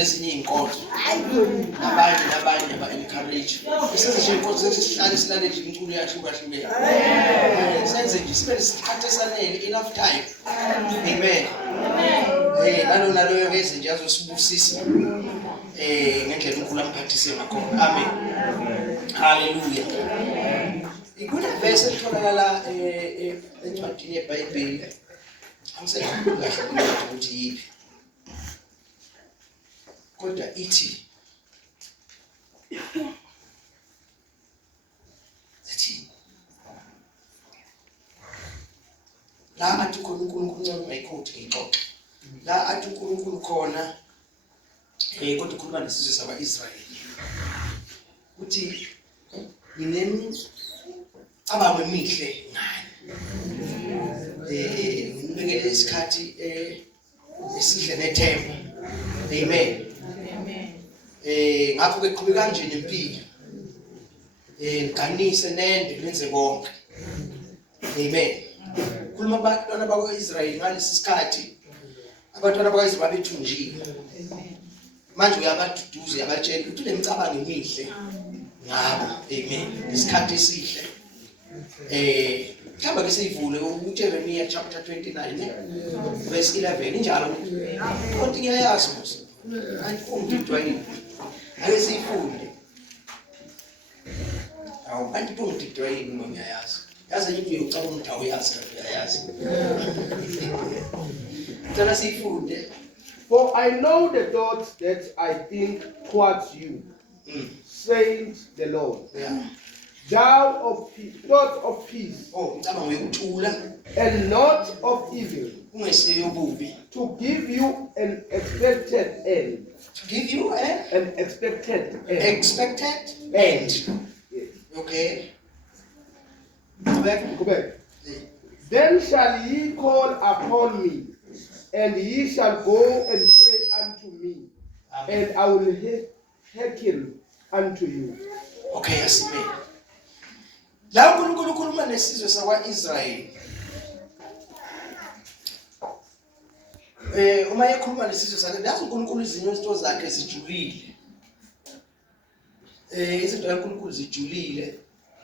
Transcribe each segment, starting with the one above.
zezinye iy'nkonzo nabanye aba-encourage isenze nje iy'nkonzo zethu sihlale silale nje imculo yahlukahlukene senze nje sibe nesikhathi esanele, enough time. Amen. Naloyo keze nje azosibusisa ngendlela uNkulunkulu amphathise ngakhona. Amen. Hallelujah. Kunevesi elitholakala encwadini yeBhayibheli, angisayikhumbuli kahle ukuthi yiphi, kodwa ithi la athi khona uNkulunkulu ncane ngayikhodi ngixoxe. La athi uNkulunkulu khona kodwa ukhuluma nesizwe sakwa-Israyeli ukuthi nginemicabango emihle ngani. Ngibekele isikhathi esihle nethemba. Amen. Ngakho-ke qhubeka kanje nempilo, ngiqinise nende nenze konke. Amen. Khuluma abantwana bakwa-Israyeli ngalesi sikhathi, abantwana bakwa-Israyeli babethunjiwe. Manje uyabaduduza, uyabatshela ukuthi unemicabango emihle ngabo. Amen. Isikhathi esihle. Mhlawumbe ke siyivule uJeremiya chapter 29 verse 11 injalo. Konke ngiyayazi mos. Ayifuni idwayini. Ake siyifunde. Bantu bonke idwayini uma ngiyayazi. Yazi nje uyocabanga ukuthi awuyazi kanti uyayazi. Cela siyifunde. For I know the thoughts that I think towards you, says the Lord. Yeah. Thoughts of peace, ngicabanga ukuthula and not of evil, ungeseyobubi, to give you an expected end. to give you An expected end. expected end. Yes. Okay. Go back. Go back. Then shall ye call upon me, and ye shall go and pray unto me, and I will hearken unto you. Okay, asime. La uNkulunkulu ukhuluma nesizwe sakwa-Israyeli. Uma ekhuluma nesizwe sakhe, yazi uNkulunkulu izinto zakhe zijulile. Izinto kaNkulunkulu zijulile.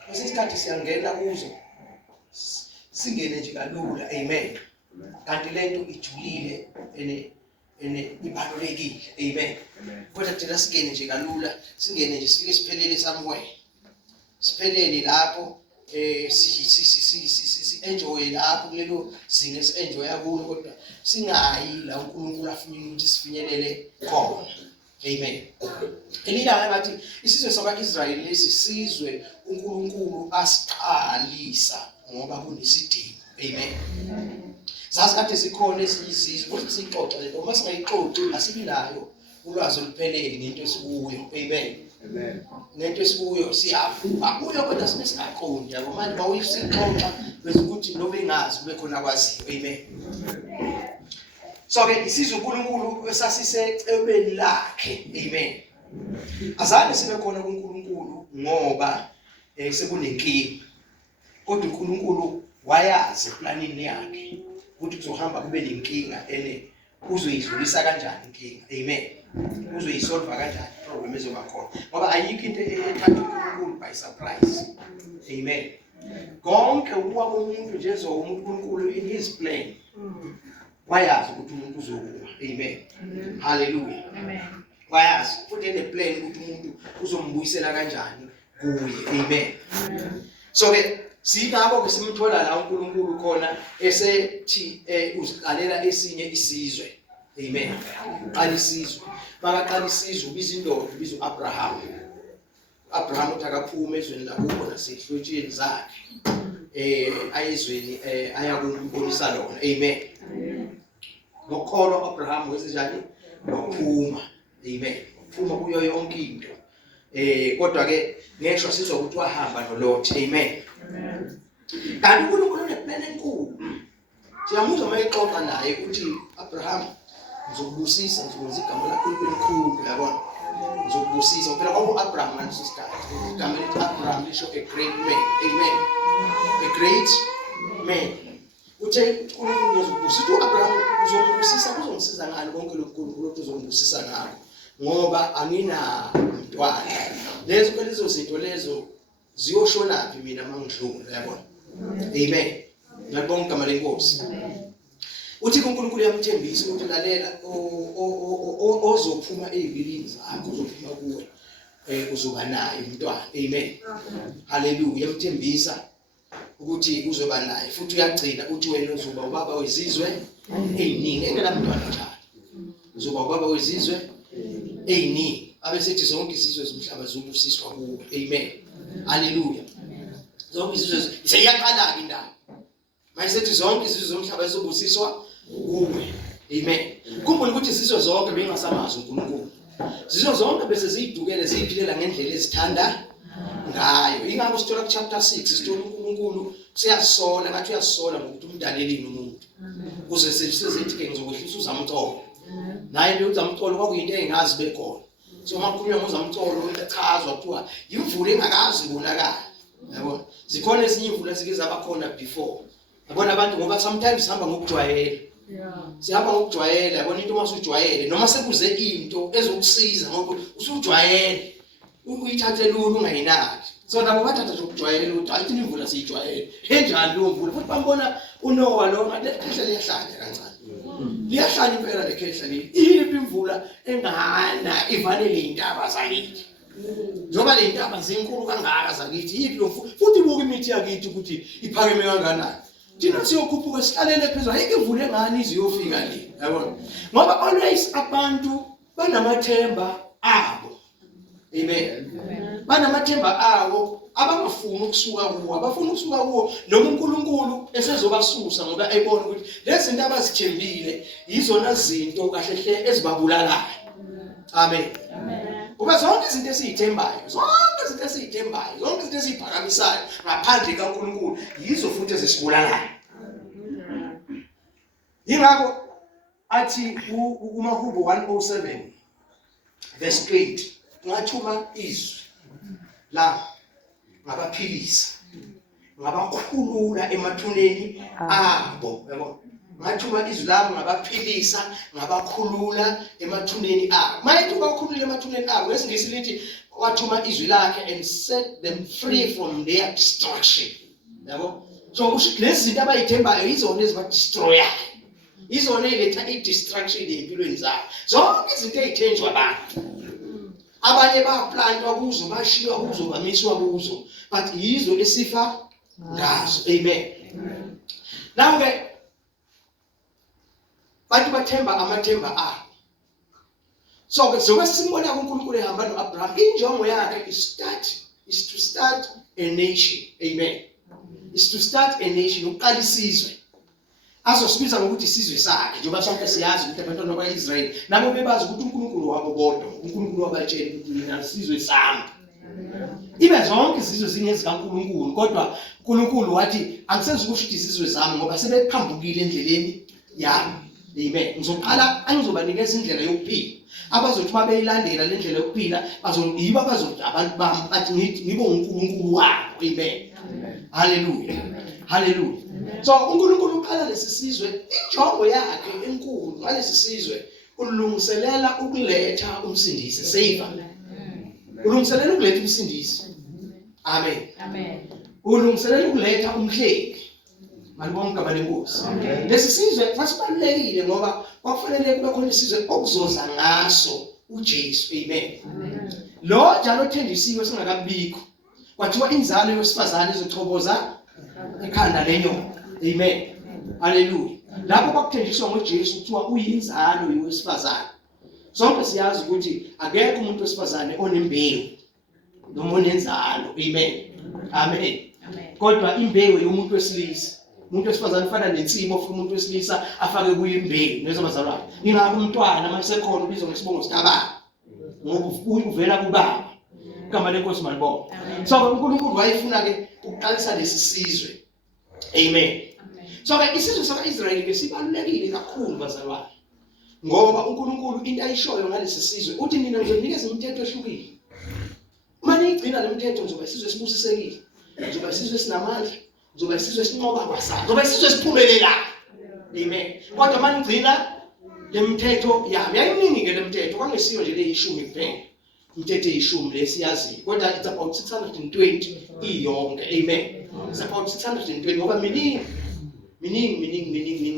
Kwesinye isikhathi siyangena kuzo, singene nje kalula. Amen. Kanti lento ijulile ibalulekile. Amen. Kodwa thina singene nje kalula, singene nje sifike siphelele somewhere. Siphelele lapho si enjoy lapho kulelo zinga si enjoy kulo, kodwa singayi la uNkulunkulu afuna ukuthi sifinyelele khona. Amen. Elilanga ngathi isizwe sakwa-Israyeli lesi sizwe uNkulunkulu asiqalisa ngoba kunesidingo. Amen. Zazi kade sikhona ezinye izizwe ukuthi sixoxe lento, uma singayixoxi asibi nayo ulwazi oluphelele ngento esikuyo. Amen. Amen. Ngento esikuyo siyavuka kuyo, kodwa sinesiqaqondi yabo manje bawuyisixoxa bese ukuthi nobe engazi kube khona kwaziyo. Amen. So ke isizwe uNkulunkulu esasisecebeni lakhe. Amen. Azange sibe khona kuNkulunkulu ngoba sekunenkinga, kodwa uNkulunkulu wayazi planini yakhe ukuthi kuzohamba kube nenkinga uzoyidlulisa kanjani inkinga. Amen. Uzoyisolve kanjani problem ezoba khona, ngoba ayikho into ethatha uNkulunkulu by surprise. Amen. Konke ukuwa komuntu nje uNkulunkulu in his plan wayazi ukuthi umuntu uzokuwa. Amen. Hallelujah. Amen. Wayazi futhi ene plan ukuthi umuntu uzombuyisela kanjani kuye. Amen. So ke singabo ke simthola la uNkulunkulu khona esethi uziqalela esinye isizwe. Amen. Uqala isizwe. Makaqala isizwe ubiza indoda, ubiza uAbraham. uAbraham uthi akaphume ezweni lakubo nasehlotsheni zakhe. Ayizweni ayakumbonisa lona. Amen. Ngokholo uAbraham wenze njani? Waphuma. Amen. Waphuma kuyo yonke into. Kodwa ke ngesho sizwa ukuthi wahamba noLot. Amen. Kanti uNkulunkulu uneplan enkulu. Siyamuzwa mayexoxa naye ukuthi Abraham ngizokubusisa, ngizokwenza igama lakho libe likhulu, yabona? Ngizokubusisa. Phela kwaku-Abraham ngaleso sikhathi. Igama lithi Abraham lisho a great man. Amen. A great man. Uthe uNkulunkulu uzokubusisa. Uthi uAbraham uzombusisa, kuzongisiza ngani konke lokhu uNkulunkulu uzombusisa ngakho? ngoba angina umntwana. Lezo zinto lezo ziyoshona phi mina mangidlula, yabona? Amen. Ngiyabonga igama lenkosi. Uthi uNkulunkulu yamthembisa ukuthi lalela ozophuma ezibilini zakho uzophuma kuwe uzoba naye umntwana. Amen. Hallelujah. Yamthembisa ukuthi uzoba naye futhi uyagcina uthi wena uzoba ubaba wezizwe eziningi. Engela mntwana njalo. Uzoba ubaba wezizwe eziningi. Abesethi zonke izizwe zomhlaba zobusiswa kuwe. Amen. Hallelujah. Zonke izizwe seyaqala ke indaba. Mayisethi zonke izizwe zomhlaba zobusiswa kuwe. Amen. Khumbula ukuthi izizwe zonke bengasamazi uNkulunkulu. Izizwe zonke bese ziyidukele ziyiphilela ngendlela ezithanda ngayo. Ingakho sithola ku chapter 6 sithola uNkulunkulu siyasola ngathi uyasola ngokuthi umdaleleni umuntu. Kuze sezithi ke ngizokwehlisa uzamcolo. Naye lo uzamcolo kwakuyinto engazi bekhona. So makukhulunywa ngozamcolo echazwa kuthiwa imvula engakazi ibonakala. Yabona? Zikhona ezinye imvula zike zabakhona before. Yabona abantu ngoba sometimes sihamba ngokujwayela. Sihamba ngokujwayela, yabona into masujwayele noma sekuze into ezokusiza ngoba usujwayele. Uyithathe lulu ungayinaki. So labo bathatha ukujwayela ukuthi ayithi imvula siyijwayele. Enjani lo mvula? Futhi bambona uNoah lo ngathi lekhehla liyahlanya kancane. Liyahlanya impela lekhehla leli. Iphi imvula engana ivanele indaba zakithi. Njoba le ndaba zinkulu kangaka zakithi iphi lo futhi buka imithi yakithi ukuthi iphakeme kanganani. Thina siyokhuphuka sihlalele phezulu ayike imvula engani iziyofika le. Yabona? Ngoba always abantu banamathemba abo. Amen. Banamathemba awo abangafuni ukusuka kuwo, abafuna ukusuka kuwo noma uNkulunkulu esezobasusa ngoba ayibona ukuthi lezi zinto abazithembile yizona zinto kahle hle ezibabulalayo. Amen. Kuba zonke izinto esizithembayo, zonke izinto esiziphakamisayo ngaphandle kaNkulunkulu yizo futhi ezisibulalayo. Yingakho athi uMahubo 107 verse 8 ngathuma izwi la ngabaphilisa ngabakhulula emathuneni abo. Yabona? Ngathuma izwi lami ngabaphilisa ngabakhulula emathuneni abo. Mayithi bakhulula emathuneni abo ngesingisi lithi wathuma izwi lakhe and set them free from their destruction. Yabo? So lezi zinto abayithembayo yizona ezibadestroyayo. Yizona eziletha i-destruction empilweni zabo. Zonke izinto ezithenjwa abantu. Abanye baplantwa kuzo bashiywa kuzo bamiswa kuzo but yizo esifa ngazo. Amen. Now ke bantu bathemba amathemba abo. So ke zobe simbona uNkulunkulu ehamba noAbraham injongo yakhe is to start a nation. Amen. Is to start a nation, uqala isizwe. Azosibiza ngokuthi isizwe sakhe njengoba sonke siyazi ukuthi abantwana bakwaIsrael nabo bebazi ukuthi uNkulunkulu wabo bodwa, uNkulunkulu wabatshela ukuthi mina isizwe sami. Ibe zonke izizwe zingezikaNkulunkulu kodwa uNkulunkulu wathi angisenzi ukuthi izizwe zami ngoba sebephambukile endleleni yami. Amen. Ngizoqala angizobanikeza indlela yokuphila. Abazothi babeyilandela le ndlela yokuphila bazoyiba bazothi abantu bami bathi ngibe uNkulunkulu wabo. Amen. Hallelujah. Hallelujah. So uNkulunkulu uqala lesi sizwe injongo yakhe enkulu ngalesi sizwe ulungiselela ukuletha umsindisi savior. Ulungiselela ukuletha umsindisi. Amen. Amen. Ulungiselela ukuletha umhlengi. Malibonga igama lenkosi. Lesi sizwe sasibalulekile ngoba kwakufanele kube khona isizwe okuzoza ngaso uJesu. Amen. Lo njalo othenjisiwe singakabikho. Kwathiwa inzalo yosifazane izochoboza ikhanda lenyoka. Amen. Hallelujah. Lapho kwakuthenjiswa ngoJesu kuthiwa uyinzalo yowesifazane. Sonke siyazi ukuthi akekho umuntu wesifazane onembewu noma onenzalo. Amen. Amen. Kodwa imbewu yomuntu wesilisa. Umuntu wesifazane ufana nensimo ofuna umuntu wesilisa afake kuyo imbewu nezabazalwane. Ingakho umntwana mayisekhona ubizwa ngesibongo sikababa. Ngoba uvela kubaba. Igama lenkosi malibonga. So uNkulunkulu wayefuna ke ukuqalisa lesi sizwe. Amen. So ke isizwe sakaIsrayeli ke sibalulekile kakhulu bazalwane. Ngoba uNkulunkulu into ayishoyo ngalesi sizwe uthi mina ngizonikeza imithetho ehlukile. Manje igcina le mithetho njoba isizwe sibusisekile. Njoba isizwe sinamandla, njoba isizwe sinqoba kwasana, njoba isizwe siphumelelayo. Amen. Kodwa manje igcina Lemthetho yayiningi ke lemthetho kwangesiyo nje leyishumi kuphela. Umthetho eyishumi lesiyazi kodwa it's about 620 iyonke. Amen. It's about 620 ngoba miningi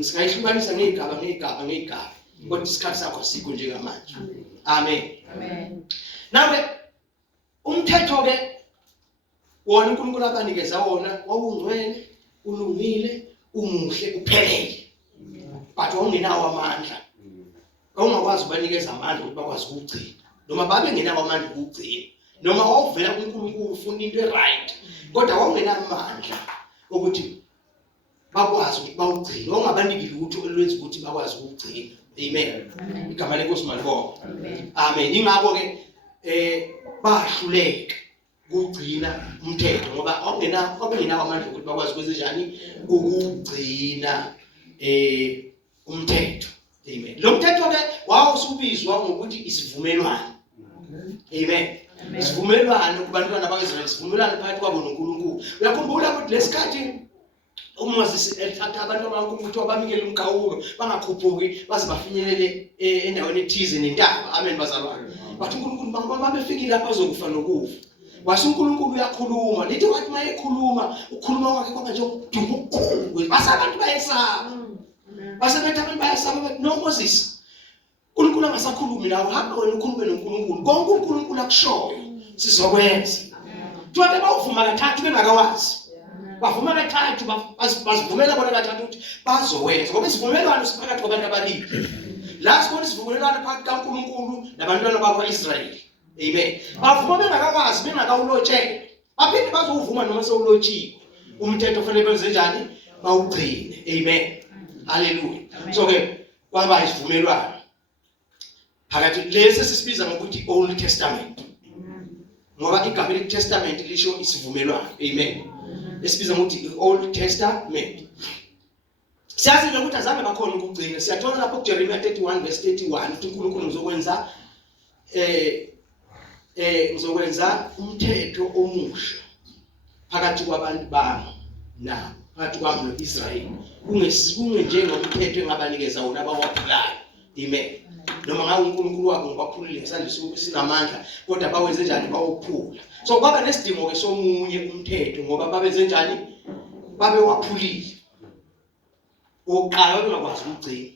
singayihlukanisa ngegaba kodwa isikhathi sakho asikho njengamanje. Amen. Nawe umthetho ke wona uNkulunkulu abanikeza wona wawungcwele, ulungile, umuhle, uphelele. But wawungenawo amandla. Awungakwazi ukubanikeza amandla ukuthi bakwazi ukugcina. Noma babe ngenawo amandla ukugcina. Noma wawuvela kuNkulunkulu ufuna into eright, kodwa wawungenamandla ukuthi bakwazi ukuthi bawugcine. Wawungabaniki lutho olwenza ukuthi bakwazi ukugcina. Amen. Igama lenkosi malibonga. Amen. Ingakho ke bahluleka ukugcina umthetho ngoba awungenawo amandla ukuthi bakwazi ukwenzenjani ukugcina umthetho. Amen. Lo mthetho ke wawusubizwa ngokuthi isivumelwano. Amen. Isivumelwano kubantwana bakwaIsrael, isivumelwano phakathi kwabo noNkulunkulu. Uyakhumbula ukuthi lesikhathi uMoses ethatha abantu baNkulunkulu ukuthi bamikele umkhawulo bangakhuphuki baze bafinyelele endaweni ethize nentaba. Amen bazalwane. Bathi uNkulunkulu babefikile lapha bazokufa nokufa. Wase uNkulunkulu uyakhuluma. Lithi wathi mayekhuluma, ukukhuluma kwakhe kwaba nje ukudumo okukhulu. Base abantu bayesaba. Base bethu abantu bayesaba bathi no Moses. uNkulunkulu angasakhulumi nawe, hamba wena ukhulume noNkulunkulu. Konke uNkulunkulu akushoyo sizokwenza. Twabe bawuvuma kathathu bengakawazi. Bavuma kathathu bazivumela bona kathathu ukuthi bazowenza. Ngoba isivumelwano siphakathi kwabantu ababili. La sibona isivumelwano phakathi kaNkulunkulu nabantwana bakwaIsrayeli. Amen. Bavuma bengakakwazi bengakawulotshela. Baphinde bazowuvuma noma sewulotshiwe. Umthetho ofanele benze njani? Bawugcine. Amen. Hallelujah. So ke kwaba isivumelwano phakathi lesi sisibiza ngokuthi Old Testament. Ngoba igama le Testament lisho isivumelwano. Amen. Esibiza ngokuthi Old Testament. Siyazi nje ukuthi azange bakhona ukugcina. Siyathola lapho kuJeremiah 31 verse 31 ukuthi uNkulunkulu ngizokwenza umthetho omusha phakathi kwabantu bami nabo, phakathi kwami noIsrayeli. Kungenjengomthetho engabanikeza wona abawaphulayo. Amen. Noma ngabe uNkulunkulu wabo ngobaphulile ngesandla sinamandla kodwa bawenze njani bawuphula. So kwaba nesidingo ke somunye umthetho ngoba babenze njani? Babe waphulile. Oqala bengakwazi ukugcina.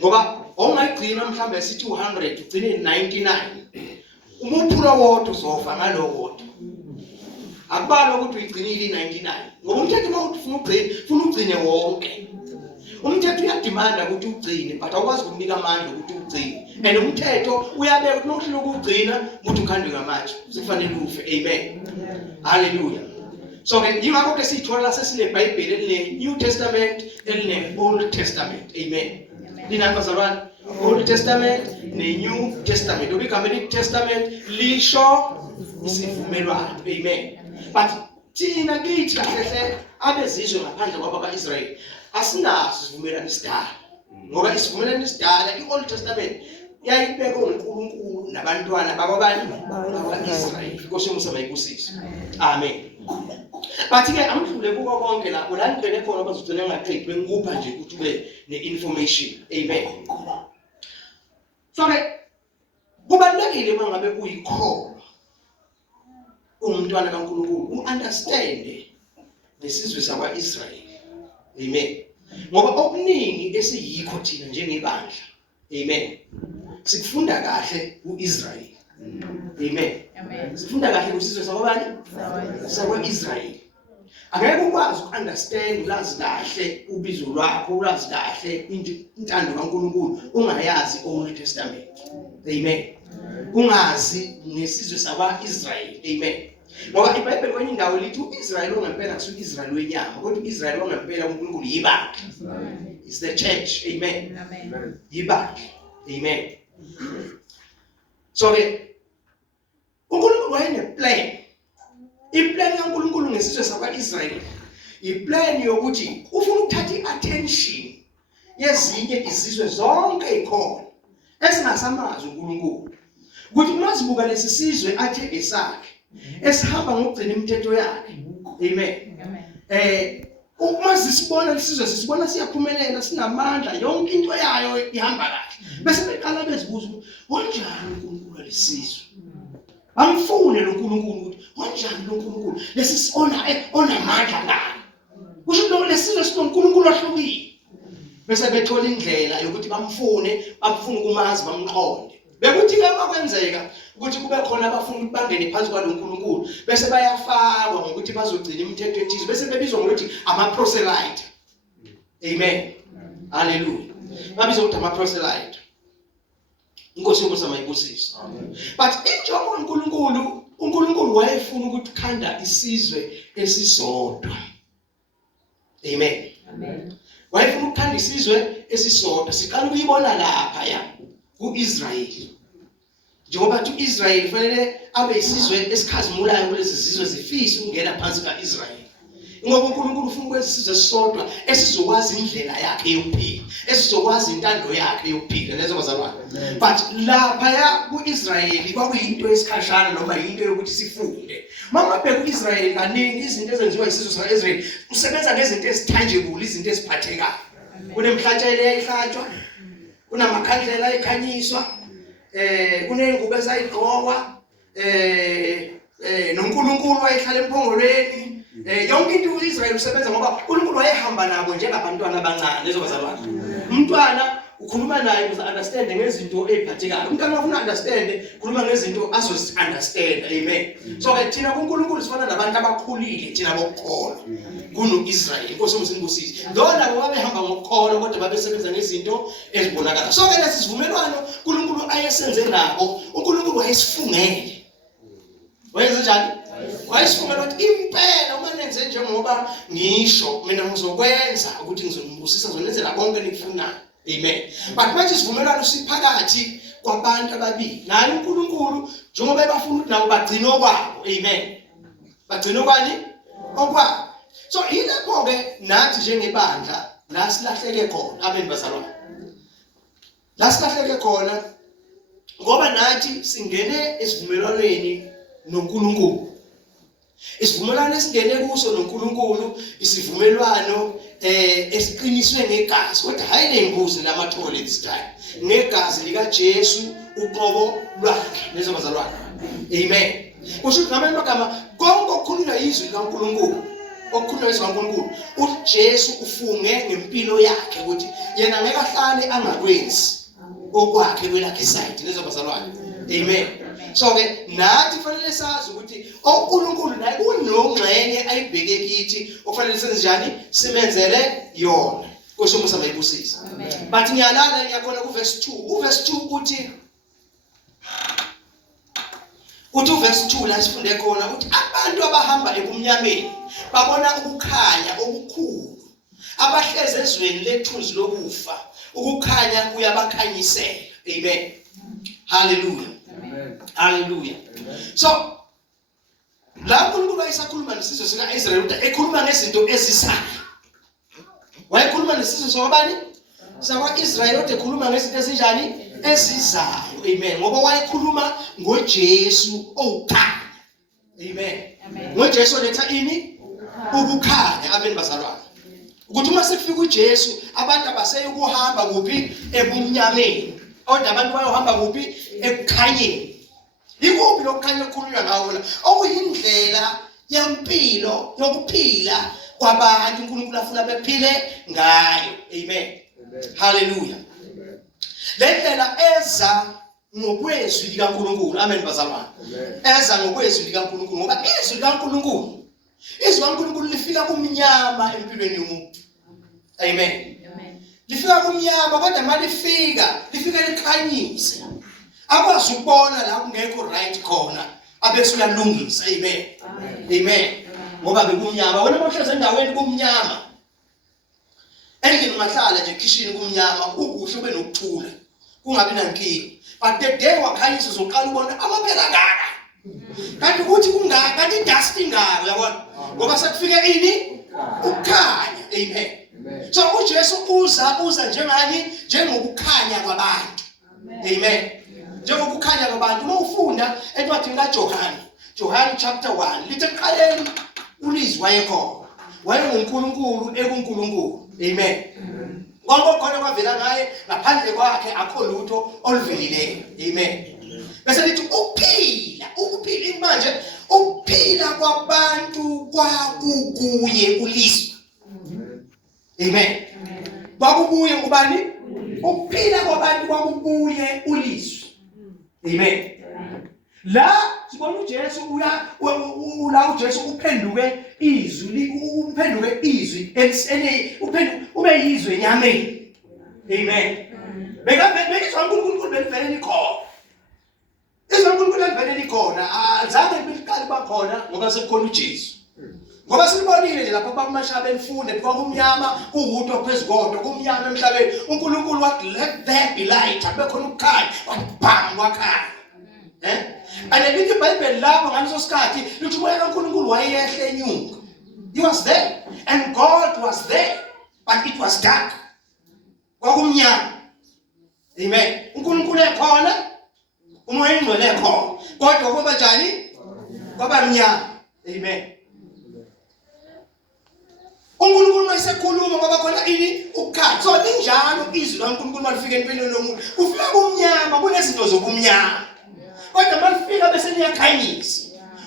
Ngoba ongayigcina mhlambe sithi 100 ugcine 99. Umuphula wodwa uzofa ngalowo wodwa. Akubalwa ukuthi uyigcinile 99. Ngoba umthetho mawuthi ufuna ugcine wonke. Umthetho uyadimanda ukuthi ugcine but awukwazi ukunika amandla ukuthi ugcine. And umthetho uyabeka ukuthi nokuhlula ukugcina ukuthi ukhandwe ngamanje. Sikufanele ufe. Amen. Hallelujah. So ke yingakho ke sithola sesile Bible eline New Testament eline Old Testament. Amen. Linabazalwane Old Testament ne New Testament. Ubigama le Testament lisho isivumelwano. Amen. But thina kithi kahle abezizwe ngaphandle kwabaIsrael asinaso isivumelwano esidala. Ngoba isivumelwano esidala iOld Testament yayibekwe uNkulunkulu nabantwana bakabani bakwaIsrael. Inkosi yomsamayibusisi. Amen. But ke amdlule kuko konke lapho la ngibheke khona bazogcina ngaqedi bengikupha nje ukuthi ube ne-information. Amen. So ke kubalulekile mangabe uyikholwa umntwana kaNkulunkulu uunderstand nesizwe sakwaIsrael. Amen. Ngoba okuningi esiyikho thina njengebandla. Amen. Sikufunda kahle uIsrael. Amen. Sifunda kahle usizwe sakwabani? SakwaIsrael. Angeke ukwazi ukunderstand ulazi kahle ubizo lwakho, ulazi kahle intando kaNkulunkulu ungayazi Old Testament. Amen. Ungazi nesizwe sakwaIsrael. Amen. Ngoba iBhayibheli kwenye indawo lithi uIsrael ongempela kusuka uIsrael wenyama, kodwa uIsrael ongempela uNkulunkulu yibandla. It's the church. Amen. Amen. Yibandla. Amen. So uNkulunkulu wayene-plan. I-plan kaNkulunkulu ngesizwe sakwaIsrael. I-plan yokuthi ufuna ukuthatha i-attention yezinye izizwe zonke ezikhona esingasamazi uNkulunkulu. Ukuthi mazibuka lesi sizwe athe esakhe esihamba ngokugcina imithetho yakhe. Amen. Uma sisibona lesizwe sisibona siyaphumelela sinamandla yonke into yayo ihamba kahle. bese beqala bezibuza ukuthi kanjani uNkulunkulu alesizwe bamfune lo uNkulunkulu ukuthi kanjani lo uNkulunkulu lesi onamandla ngani kusho lo lesizwe sinoNkulunkulu ohlukile bese bethola indlela yokuthi bamfune ukumazi bamqonde bekuthi ke makwenzeka ukuthi kube khona abafuna ukuthi bangene phansi kwalo uNkulunkulu bese bayafakwa ngokuthi bazogcina imithetho ethize bese bebizwa ngokuthi ama-proselyte. Amen. Hallelujah. Babizwa ukuthi ama-proselyte. Inkosi yonke samayibusisa. But injongo uNkulunkulu wayefuna ukuthi khanda isizwe esisodwa. Amen. Amen. Wayefuna ukukhanda isizwe esisodwa. Siqala ukuyibona lapha ya ku-Israyeli. Njengoba uIsrayeli fanele abe isizwe esikhazimulayo kulezi zizwe zifisa ukungena phansi kaIsrayeli. Ngoba uNkulunkulu ufuna ukwenza isizwe esisodwa esizokwazi indlela yakhe yokuphila, esizokwazi intando yakhe yokuphila lezo bazalwane. But lapha ya kuIsrayeli kwakuyinto esikhashana noma into yokuthi sifunde. Mama bheka uIsrayeli kaningi izinto ezenziwa isizwe sakaIsrayeli usebenza ngezinto ezitangible, izinto eziphathekayo. Kunemhlatshelo eyihlatshwa, kunamakhandlela ayikhanyiswa, kunengubo ezayigqokwa, noNkulunkulu wayehlala emphongolweni. Yonke into uIsrayeli usebenza ngoba uNkulunkulu wayehamba nabo njengabantwana abancane lezo bazalwane. Umntwana ukhuluma naye ukuze understand ngezinto eziphathekayo. Umntwana ufuna understand, khuluma ngezinto azozi understand. Amen. So ke thina kuNkulunkulu sifana nabantu abakhulile thina bokukholwa. KunoIsrayeli Inkosi umsindibusisi. Lona babehamba ngokukholwa kodwa babesebenza ngezinto ezibonakala. So ke lesi sivumelwano uNkulunkulu ayesenze nabo, uNkulunkulu wayesifungele. Wayenza njani? Wayesifungela ukuthi impela uma nenze njengoba ngisho mina ngizokwenza ukuthi ngizombusisa zonenzela konke nikufunayo. Amen. But manje sivumelwano siphakathi kwabantu ababili. Naye uNkulunkulu njengoba ebafuna ukuthi nabo bagcine okwabo. Amen. Bagcine okwani? Okwabo. So yilapho ke nathi njengebandla la silahleke khona abeni bazalwane. La silahleke khona ngoba nathi singene esivumelwaneni noNkulunkulu. Isivumelwano esingene kuso noNkulunkulu isivumelwano esiqiniswe ngegazi kodwa hayi nembuzi lamathole this time. Negazi lika Jesu uqobo lwakhe lezo bazalwane. Amen. Kusho ngamanye amagama konke okukhulunywa yizwi likaNkulunkulu, okukhulunywa yizwi likaNkulunkulu, uJesu ufunge ngempilo yakhe ukuthi yena ngeke ahlale angakwenzi okwakhe kwelakhe side lezo bazalwane. Amen. So ke nathi kufanele sazi ukuthi uNkulunkulu naye unongxenye ayibheke kithi okufanele senze njani simenzele yona. Kusho umusa mayibusisa. But ngiyalala ngiyakhona ku verse 2. Uverse 2 uthi uverse 2 la sifunde khona ukuthi abantu abahamba ebumnyameni babona ukukhanya okukhulu. Abahleze ezweni lethunzi lokufa ukukhanya kuyabakhanyisela. Amen. Hallelujah. Hallelujah. So la uNkulunkulu wayesakhuluma nesizwe sikaIsrayeli ukuthi ekhuluma ngezinto ezisayo. Wayekhuluma nesizwe sokubani? SakwaIsrayeli ukuthi ekhuluma ngezinto ezinjani? Ezizayo. Amen. Ngoba wayekhuluma ngoJesu okhanya. Amen. ngoJesu oletha ini? Ukukhanya. Amen bazalwane. Ukuthi uma sefika uJesu abantu abaseyi ukuhamba kuphi? Ebumnyameni. Kodwa abantu bayohamba kuphi? Ekukhanyeni. Ikuphi lokukhanya okukhulunywa ngawo la? Okuyindlela yempilo yokuphila kwabantu uNkulunkulu afuna bephile ngayo. Amen. Hallelujah. Le ndlela eza ngokwezwi likaNkulunkulu. Amen bazalwane. Eza ngokwezwi likaNkulunkulu ngoba izwi likaNkulunkulu, izwi likaNkulunkulu lifika kumnyama empilweni yomuntu. Amen. Lifika kumnyama kodwa malifika lifika likhanyise. Akwazi ukubona la kungekho right khona abese uyalungisa. Amen. Amen. Ngoba bekumnyama wena mawuhlezi endaweni kumnyama. Endlini ungahlala nje kitchen kumnyama ukuhle ube nokuthula. Kungabi nankinga. But the day wakhanyisa uzoqala ubona amaphela ngaka. Kanti ukuthi kungaka kanti dust ingaka uyabona? Ngoba sekufike ini? Ukukhanya. Amen. So uJesu uza njengani? Njengokukhanya kwabantu. Amen. Njengokukhanya kwabantu. Uma ufunda encwadini kaJohane, John chapter 1, lithi ekuqaleni ulizwi wayekhona. WayenguNkulunkulu ekuNkulunkulu. Amen. konke khona kwavela ngaye ngaphandle kwakhe akho lutho oluvelileyo. Amen. Bese lithi ukuphila manje ukuphila kwabantu kwakukuye uLizwi. Amen. Kwakukuye ubani? Ukuphila kwabantu kwakukuye uLizwi. Amen. La sibona uJesu uJesu uphenduke izwi, ube yizwe enyameni. Amen. Bekazwa uNkulunkulu belivele likhona. Izwa uNkulunkulu belivele likhona. Azange liqale bakhona ngoba sekukhona uJesu. Ngoba silibonile nje lapha bakuMashaba elifunde kwakumnyama kuwudo phezukhodwa kumnyama emhlabeni. uNkulunkulu wathi let there be light, akube khona ukukhanya, bam kwakhanya. Anelithi iBhayibheli lapho ngaleso sikhathi lithi umoya kaNkulunkulu wayehle enyuka. He was there and God was there, but it was dark. Kwakumnyama. Amen. uNkulunkulu ekhona, umoya engcwele ekhona, kodwa kwaba njani? Kwaba mnyama. Amen. uNkulunkulu mayesekhuluma ngoba khona ini ukukhanya. So linjalo izwi laNkulunkulu malifika empilweni yomuntu ufika kumnyama, kunezinto zobumnyama. Kodwa malifika bese liyakhanyisa.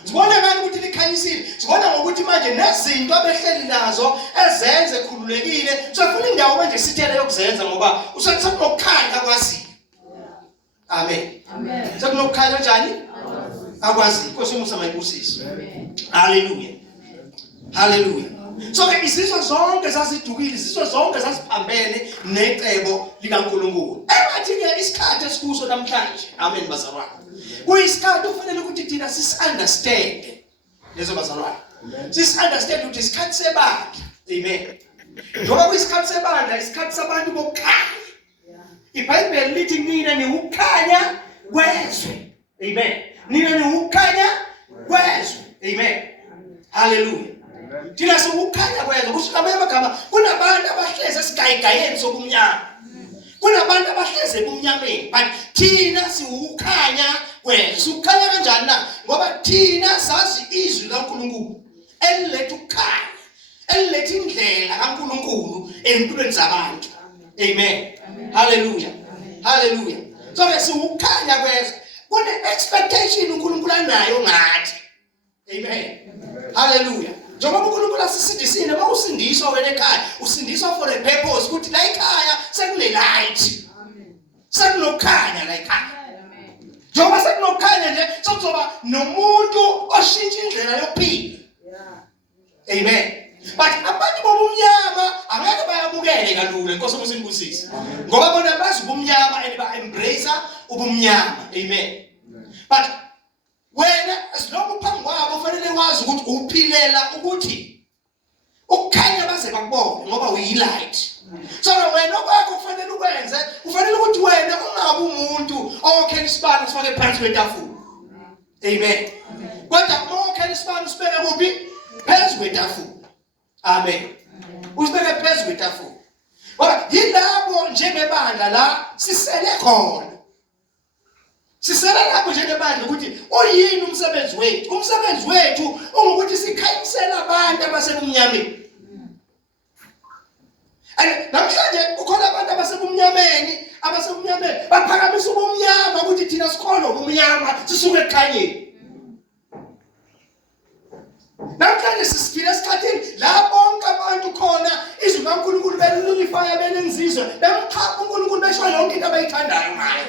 Sibona ngani ukuthi likhanyisile? Sibona ngokuthi manje nezinto abehleli nazo ezenze khululekile, sifuna indawo manje sithele yokuzenza ngoba usekunokukhanya akwazi. Amen. Amen. Sekunokukhanya kanjani? Akwazi. Inkosi yomusa mayibusise. Amen. Hallelujah. Hallelujah. So ke izizwe zonke zazidukile, izizwe zonke zaziphambene necebo likaNkulunkulu. Engathi ke isikhathi esikuso namhlanje, amen bazalwane. Kuyisikhathi ufanele ukuthi thina understand lezo bazalwane. Understand ukuthi isikhathi sebandla. Amen. Njoba kuyisikhathi sebandla, isikhathi sabantu bokukhanya. iBhayibheli lithi nina niukhanya kwezwe. Amen. Nina niukhanya kwezwe. Amen. Hallelujah. Thina siukhanya kwezwe. Kushikamela amagama kunabantu abahleze esigayigayeni sobumnyama. Kunabantu abahleze ebumnyameni, but thina siukhanya kwezwe. Ukhanya kanjani na? Ngoba thina sazi izwi laNkulunkulu eliletha ukukhanya, eliletha indlela kaNkulunkulu empilweni zabantu. Amen. Hallelujah. Hallelujah. So siukhanya kwezwe. Kune expectation uNkulunkulu anayo ngathi. Amen. Hallelujah. Njengoba uNkulunkulu asisindisile, mawusindiswa wena ekhaya, usindiswa for a purpose ukuthi la ekhaya sekune light. Amen. Sekunokukhanya la ekhaya. Amen. Njengoba sekunokukhanya nje, sokuzoba nomuntu oshintsha indlela yokuphila. Yeah. Amen. But abantu bomnyama angeke bayabukele kalula, inkosi umusindisise. Ngoba bona bazi ubumnyama and ba embrace ubumnyama. Amen. But wena asilokhu phambi kwabo ufanele wazi ukuthi uphilela ukuthi ukukhanya baze bakubone ngoba uyilight. So wena okwakho kufanele ukwenze, kufanele ukuthi wena ungabi umuntu okhela isibani sifake phansi kwetafula. Amen. Kodwa uma okhela isibani sibeke kuphi? Phansi kwetafula. Amen. Usibeke phansi kwetafula. Ngoba yilapho njengebandla la sisele khona. Sisela lapho njengebandla ukuthi oyini umsebenzi wethu? Umsebenzi wethu ungukuthi sikhanyisela abantu abasebumnyameni. Namhlanje ukhona abantu abasebumnyameni, baphakamisa ubumnyama ukuthi thina sikhona ubumnyama sisuke ekhanyeni. Namhlanje sisiphila esikhathini la bonke abantu khona izwi kaNkulunkulu belilifaya benenzizwe, bemkhapha uNkulunkulu besho yonke into abayithandayo ngayo.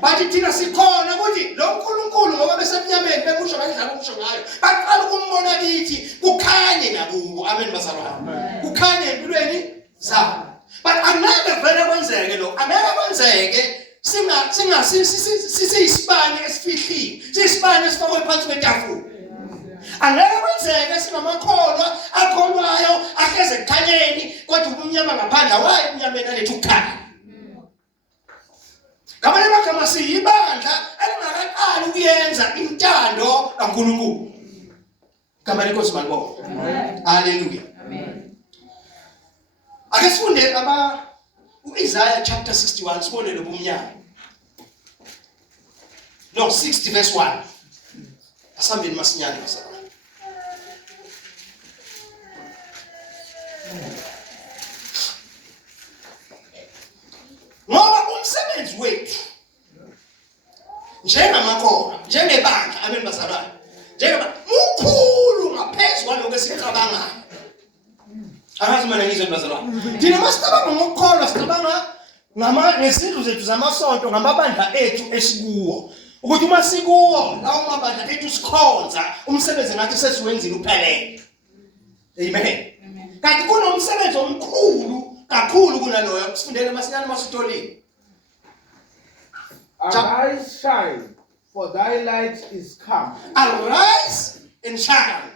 Bathi thina sikhona ukuthi lo uNkulunkulu ngoba besemnyameni bekusho ngendlela okusho ngayo, baqala ukumbona kithi kukhanye nakubo. Amen bazalwane. Kukhanye empilweni zabo. But angeke vele kwenzeke lo, angeke kwenzeke sisiyisibane esifihliwe, siyisibane esifakwe phansi kwetafula. Angeke kwenzeke sinamakholwa akholwayo ahleze ekukhanyeni kodwa ubumnyama ngaphandle wayi umnyameni aletha ukukhanya. Ngamanye amagama siyibandla elingakaqali ukuyenza intando kaNkulunkulu. Igama lenkosi malibonke. Amen. Hallelujah. Amen. Ake sifunde uIsaiah chapter 61 sibone lobumnyama. No, 60 verse 1. Asambeni masinyane basaba. khona njengebandla amen bazalwane njengeba mukhulu ngaphezulu kwaloko esicabangayo angazi mina ngizwe bazalwane thina masicabanga ngokukholwa sicabanga ngezindlu zethu zamasonto ngamabandla ethu esikuwo ukuthi uma sikuwo lawo mabandla ethu sikhonza umsebenzi ngathi sesiwenzile uphelele amen kanti kunomsebenzi omkhulu kakhulu kunaloyo sifundele masinyane masitolini Arise, shine, for thy light is come. Arise and shine,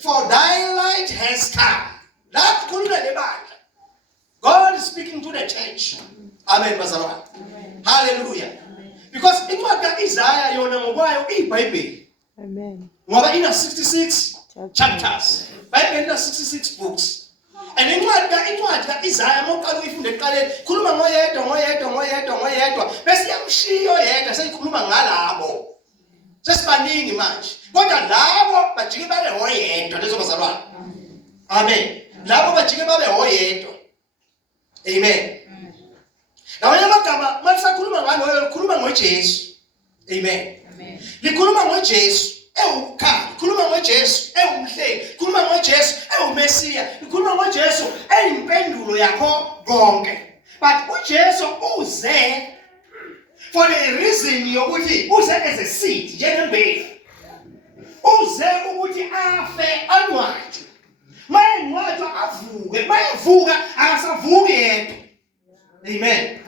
for thy light has come. That khuluma lebandla. God is speaking to the church. Amen bazalwane. Hallelujah. Because incwadi kaIsaiah yona ngokwayo iBhayibheli. Amen. Ngoba ina 66 chapters. Bible ina 66 books. And incwadi kaIsaiah moqala uyifunde eqaleni khuluma ngoyedwa bese yamshiyo yedwa seyikhuluma ngalabo. Sesibaningi manje. Kodwa labo bajike babe hoyedwa lezo bazalwane. Amen. Labo bajike babe hoyedwa. Amen. Ngamanye amagama masisakhuluma ngalo likhuluma ngoJesu. Amen. Likhuluma ngoJesu ewukhaya, likhuluma ngoJesu ewumhlengi, likhuluma ngoJesu ewuMesiya, likhuluma ngoJesu eyimpendulo yakho konke. But uJesu uze for the reason yokuthi uze as a seed njengembewu. Uze ukuthi afe anqwathi. Mayengcwatshwa avuke, mayevuka akasavuki yedwa. Amen.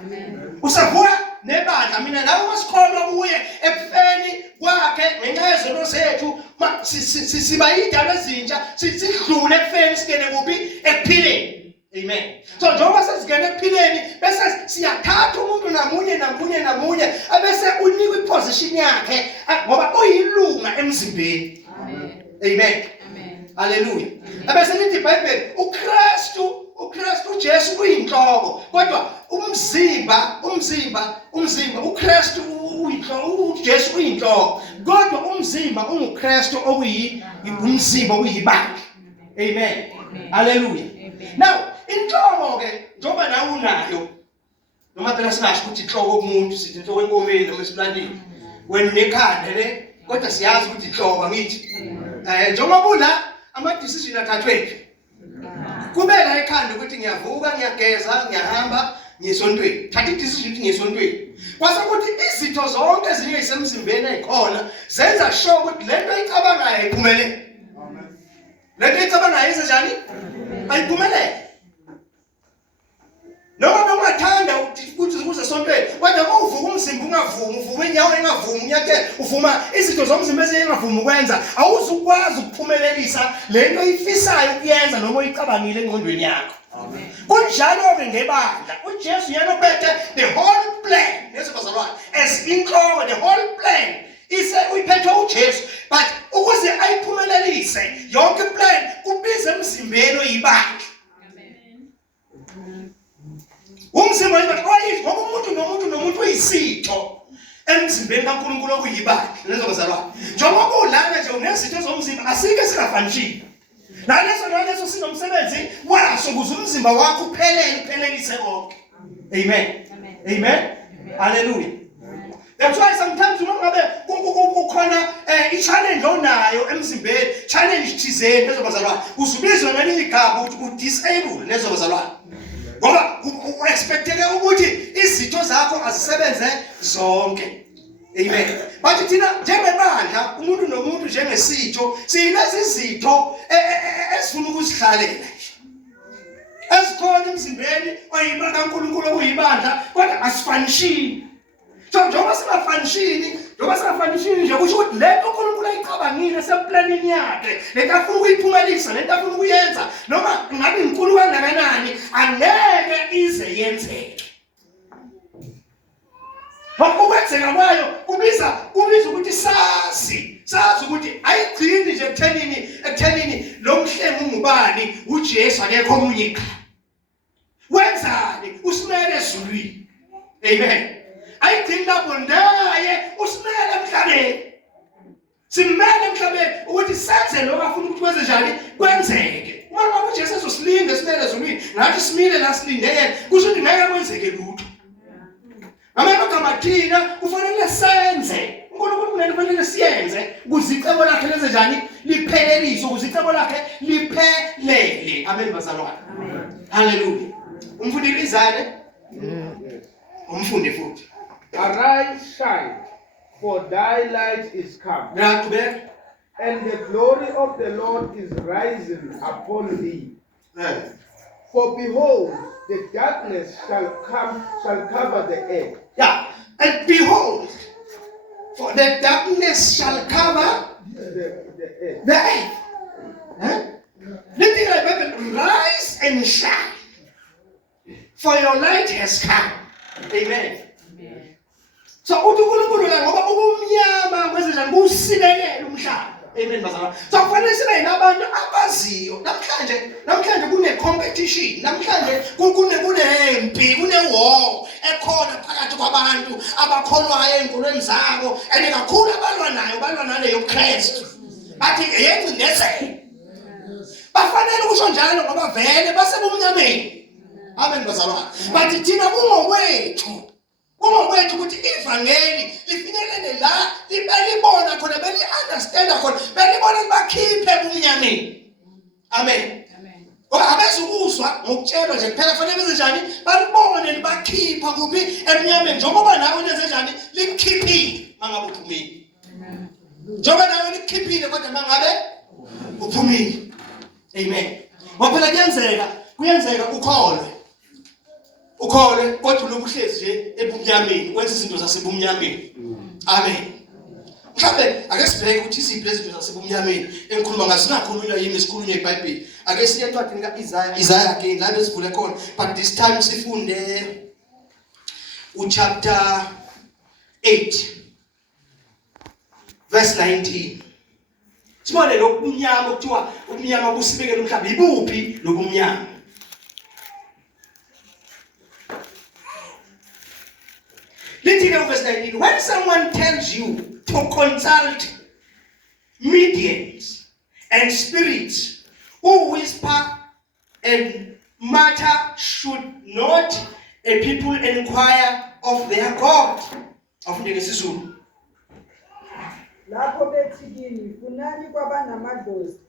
Usavuka nebandla mina nawe masikholwa kuye ekufeni kwakhe ngenxa yezono zethu siba idalwa ezintsha sidlule ekufeni singene kuphi ekuphileni. Amen. So njengoba sesingene ekuphileni bese siyathatha umuntu namunye abese unikwa iposition yakhe ngoba uyilunga emzimbeni. Amen. Hallelujah. Abese lithi iBhayibheli uKristu uJesu uyinhloko kodwa umzimba uKristu uJesu uyinhloko kodwa umzimba unguKristu umzimba uyibandla. Amen. Hallelujah. Now inhloko ke njoba nawe unayo noma phela singasho ukuthi inhloko kumuntu sithi inhloko enkomeni noma esibulandini wena nekhanda le kodwa siyazi ukuthi inhloko ngithi njengoba bula ama decision athathwe kubela ekhanda ukuthi ngiyavuka ngiyageza ngiyahamba ngiyesontweni thatha idecision ukuthi ngiyesontweni kwase ukuthi izitho zonke ezinye ezisemzimbeni ezikhona zenza sure ukuthi lento icabangayo iphumelele. Lento icabangayo isenjani? Ayiphumelele. Noma ungathanda ukuthi ukuze sontweni kodwa mawuvuka umzimba ungavumi uvuka inyawo engavumi unyathe uvuma izitho zomzimba ezingavumi ukwenza awuzukwazi ukuphumelelisa lento ifisayo ukuyenza noma uyicabangile engqondweni yakho. Amen. Kunjalo ke ngebandla uJesu yena obethe the whole plan nezibazalwane as inhloko the whole plan ise uyiphethe uJesu but ukuze ayiphumelelise yonke plan kubiza emzimbeni oyibandla. Umzimba wethu oyithi ngoba umuntu uyisitho emzimbeni kaNkulunkulu okuyibandla lezo bazalwane. Njengoba ulana nje unezitho zomzimba asike singafanishile. Naleso sinomsebenzi waso ukuze umzimba wakho uphelelise konke. Amen. Amen. Hallelujah. That's why sometimes unongabe kukhona i-challenge onayo emzimbeni, challenge thizeni lezo bazalwane. Usubizwa ngelinye igama ukuthi u-disable lezo bazalwane. Ngoba u-expecteke ukuthi izitho zakho azisebenze zonke. Amen. But thina njengebandla umuntu nomuntu njengesitho silezi izitho esifuna ukuzihlalela. Esikhona emzimbeni oyibandla kaNkulunkulu okuyibandla kodwa asifanishini. So njengoba singafanishini nje kusho ukuthi lento uNkulunkulu ayicabangile eseplanini yakhe lento afuna ukuyiphumelelisa lento afuna ukuyenza noma ngabe inkulu kangakanani angeke ize yenzeke. Ngokukwenzeka kwayo kubiza ukuthi sazi ukuthi ayigcini nje ekuthenini lo mhlengi ungubani uJesu akekho omunye ikhaya. Wenzani usimele ezulwini. Amen. Ayigcini lapho ndaye usimele emhlabeni. Simele emhlabeni ukuthi senze lokho afuna ukuthi kwenze njani kwenzeke. Uma ngabe uJesu ezosilinda simele ezulwini nathi simile la silinde yena kusho ukuthi ngeke kwenzeke lutho. Amagama thina kufanele senze uNkulunkulu kufanele siyenze ukuze icebo lakhe lenze njani lipheleliswe ukuze icebo lakhe liphelele. Amen bazalwane. Amen. Hallelujah. Umfundile izane? Umfunde futhi. Arise, shine, for thy light is come. Ngiyaqhubeka. And the glory of the Lord is rising upon thee. For behold, the darkness shall cover the earth. Yeah. And behold, for the darkness shall cover the earth. The earth. Huh? Let the Bible rise and shine, for your light has come. Amen. So uthi uNkulunkulu la ngoba ubumnyama kwezenjani kusibelela umhlaba. Amen bazalwane. So kufanele sibe nabantu abaziyo. Namhlanje kune competition. Namhlanje kunempi, kune war ekhona phakathi kwabantu abakholwayo enkolweni zabo and kakhulu abalwa nayo uKristu. Bathi yengcindezelo. Bafanele ukusho njalo ngoba vele basebumnyameni. Amen bazalwane. Bathi thina kungowethu ukuthi ivangeli lifinyelele la libona khona beli-understand khona belibona libakhiphe ebumnyameni. Amen. Ngoba abezukuzwa ngokutshelwa nje kuphela fanele benze njani balibone libakhipha kuphi emnyameni njengoba nawe lenze njani likhiphile mangabe uphumile. Njengoba nawe likhiphile kodwa mangabe uphumile. Amen. Ngoba phela kuyenzeka ukholwe kodwa ulobuhlezi nje ebumnyameni wenza izinto zasebumnyameni. Amen. Mhlawumbe ake sibheke ukuthi iziphi lezi zinto zasebumnyameni engikhuluma ngazo singakhulunywa yimi sikhulunywe eBhayibheli. Ake siye encwadini kaIsaiah again la besivule khona, but this time sifunde chapter 8 verse 19. Sibone lokubumnyama okuthiwa ubumnyama busibekela umhlaba ibuphi lobumnyama. Let's verse 19. When someone tells you to consult mediums and spirits who whisper and mutter, should not a people inquire of their God? Lapho bethi kini funani kwabanamadlozi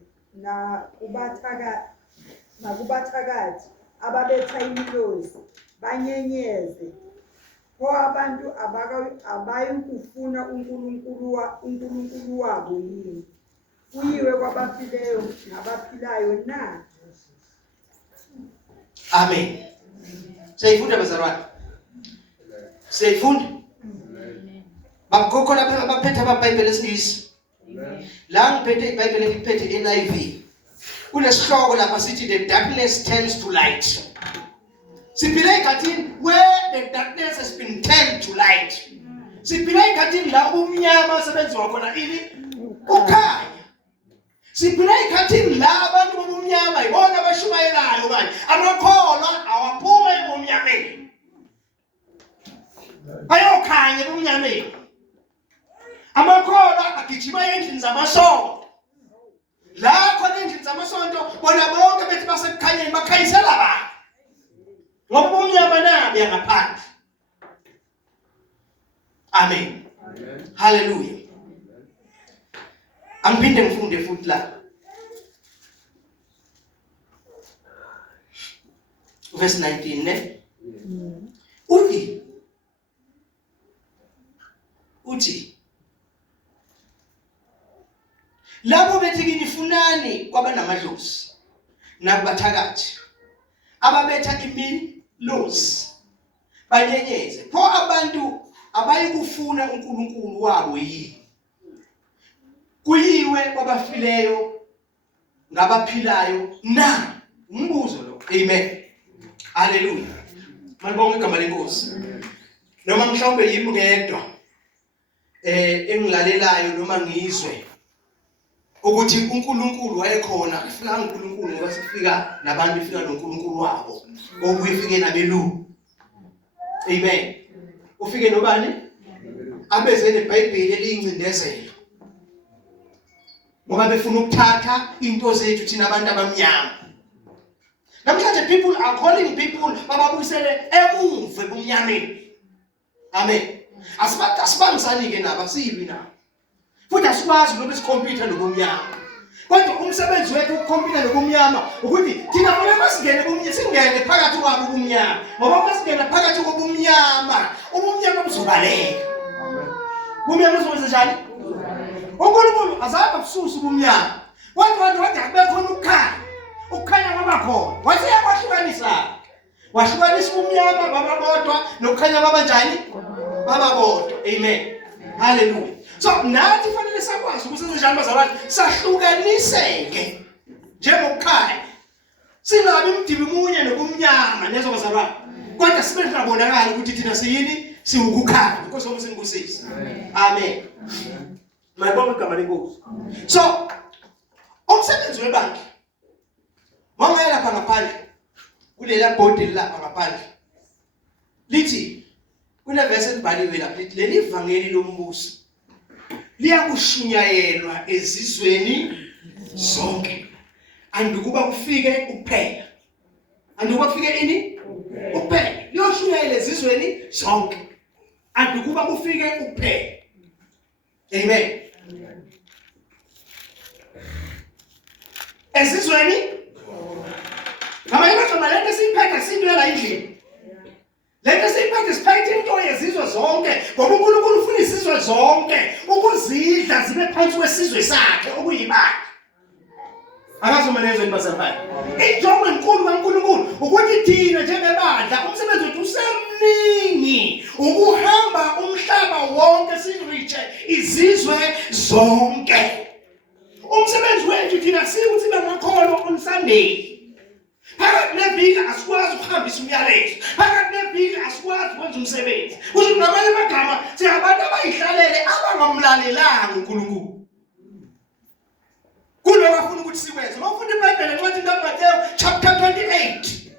kubathakathi ababetha imilozi banyenyeze. Pho abantu abayikufuna uNkulunkulu wabo yini? Kuyiwe kwabafileyo nabaphilayo na? Amen. Siyayifunda bazalwane. Siyayifunda. Bakukho lapha abaphethe amaBhayibheli esiNgisi. La ngiphethe iBhayibheli ngiphethe NIV. Kunesihloko lapha sithi the darkness turns to light. Siphila ikhathini where the darkness has been turned to light. Siphila ikhathini la ubumnyama sebenziwa khona ini ukhanya. Siphila ikhathini la abantu bobumnyama ibona abashumayelayo manje. Amakholwa awaphuma ebumnyameni. Ayokhanya ebumnyameni. Amakholwa agijima endlini zamasonto. La khona endlini zamasonto bona bonke bethi basekukhanyeni bakhanyisela abantu. Ngoba umnyama nabi ngaphandle. Amen. Hallelujah. Angiphinde ngifunde futhi la. Verse 19 ne? Uthi lapho bethi kini funani kwabanamadlozi nakubathakathi ababetha imilozi banyenyeze. Pho abantu abayikufuna uNkulunkulu wabo yini? Kuyiwe kwabafileyo ngabaphilayo na? Umbuzo lo. Amen. Hallelujah. Malibonke igama lenkosi. Noma mhlawumbe yimi ngedwa engilalelayo noma ngizwe ukuthi uNkulunkulu wayekhona, kufika uNkulunkulu ngoba sifika nabantu ifika noNkulunkulu wabo obuye ufike nabelungu. Amen. Ufike nobani? Abeze neBhayibheli eliyincindezelo. Ngoba befuna ukuthatha into zethu thina abantu abamnyama. Namhlanje people are calling people bababuyisele emuva ebumnyameni. Amen. Asibangisani ke nabo asilwi nabo. Futhi asikwazi ukuthi sikhompyutha nobumnyama. Kodwa umsebenzi wethu ukukhompyutha nobumnyama ukuthi thina kumele masingene kubumnyama singene phakathi kwabo ubumnyama. Ngoba masingena phakathi kobumnyama, ubumnyama buzobaleka. Ubumnyama buzokwenza njani? uNkulunkulu azange abususa ubumnyama. Kodwa wathi akube khona ukukhanya. Ukukhanya kwaba khona. Wathi yakwahlukanisa. Wahlukanisa ubumnyama bababodwa nokukhanya babanjani? Bababodwa. Amen. Hallelujah. So nathi fanele sakwazi ukuthi sinjani bazalwane sahlukaniseke njengokukhanya. Singabi umdibi munye nobumnyama nezo bazalwane. Kodwa sibe singabonakala ukuthi thina siyini? Siwukukhanya. Inkosi yami singibusisa. Amen. Mayibonge igama lenkosi. So umsebenzi webandla mawungaya lapha ngaphandle kulela bhodi lapha ngaphandle lithi kuneverse elibhaliwe lapha lithi leli ivangeli lombuso liyakushunyayelwa ezizweni zonke andukuba kufike kuphela andukuba kufike ini kuphela liyoshunyayela ezizweni zonke andukuba kufike kuphela. Amen. Ezizweni ngamanye amagama lento siyiphethe sintwela endlini. Lento siyiphethe siphethe into yezizwe zonke ngoba uNkulunkulu ufuna izizwe zonke ukuzidla zibe phansi kwesizwe sakhe okuyibani. Akazomanezwe nibazalwane. Injongo enkulu kaNkulunkulu ukuthi thina njengebandla umsebenzi wethu usemningi ukuhamba umhlaba wonke siriche izizwe zonke. Umsebenzi wethu thina sikuthi bangakhona on Sunday. Phakathi neviki asikwazi ukuhambisa umyalezo. Phakathi neviki asikwazi ukwenza umsebenzi. Kusho ngamanye amagama siyabantu abayihlalele abangamlalelanga uNkulunkulu. Kulo bafuna ukuthi sikwenze. Mawufunda iBhayibheli encwadini kaMateyu chapter 28.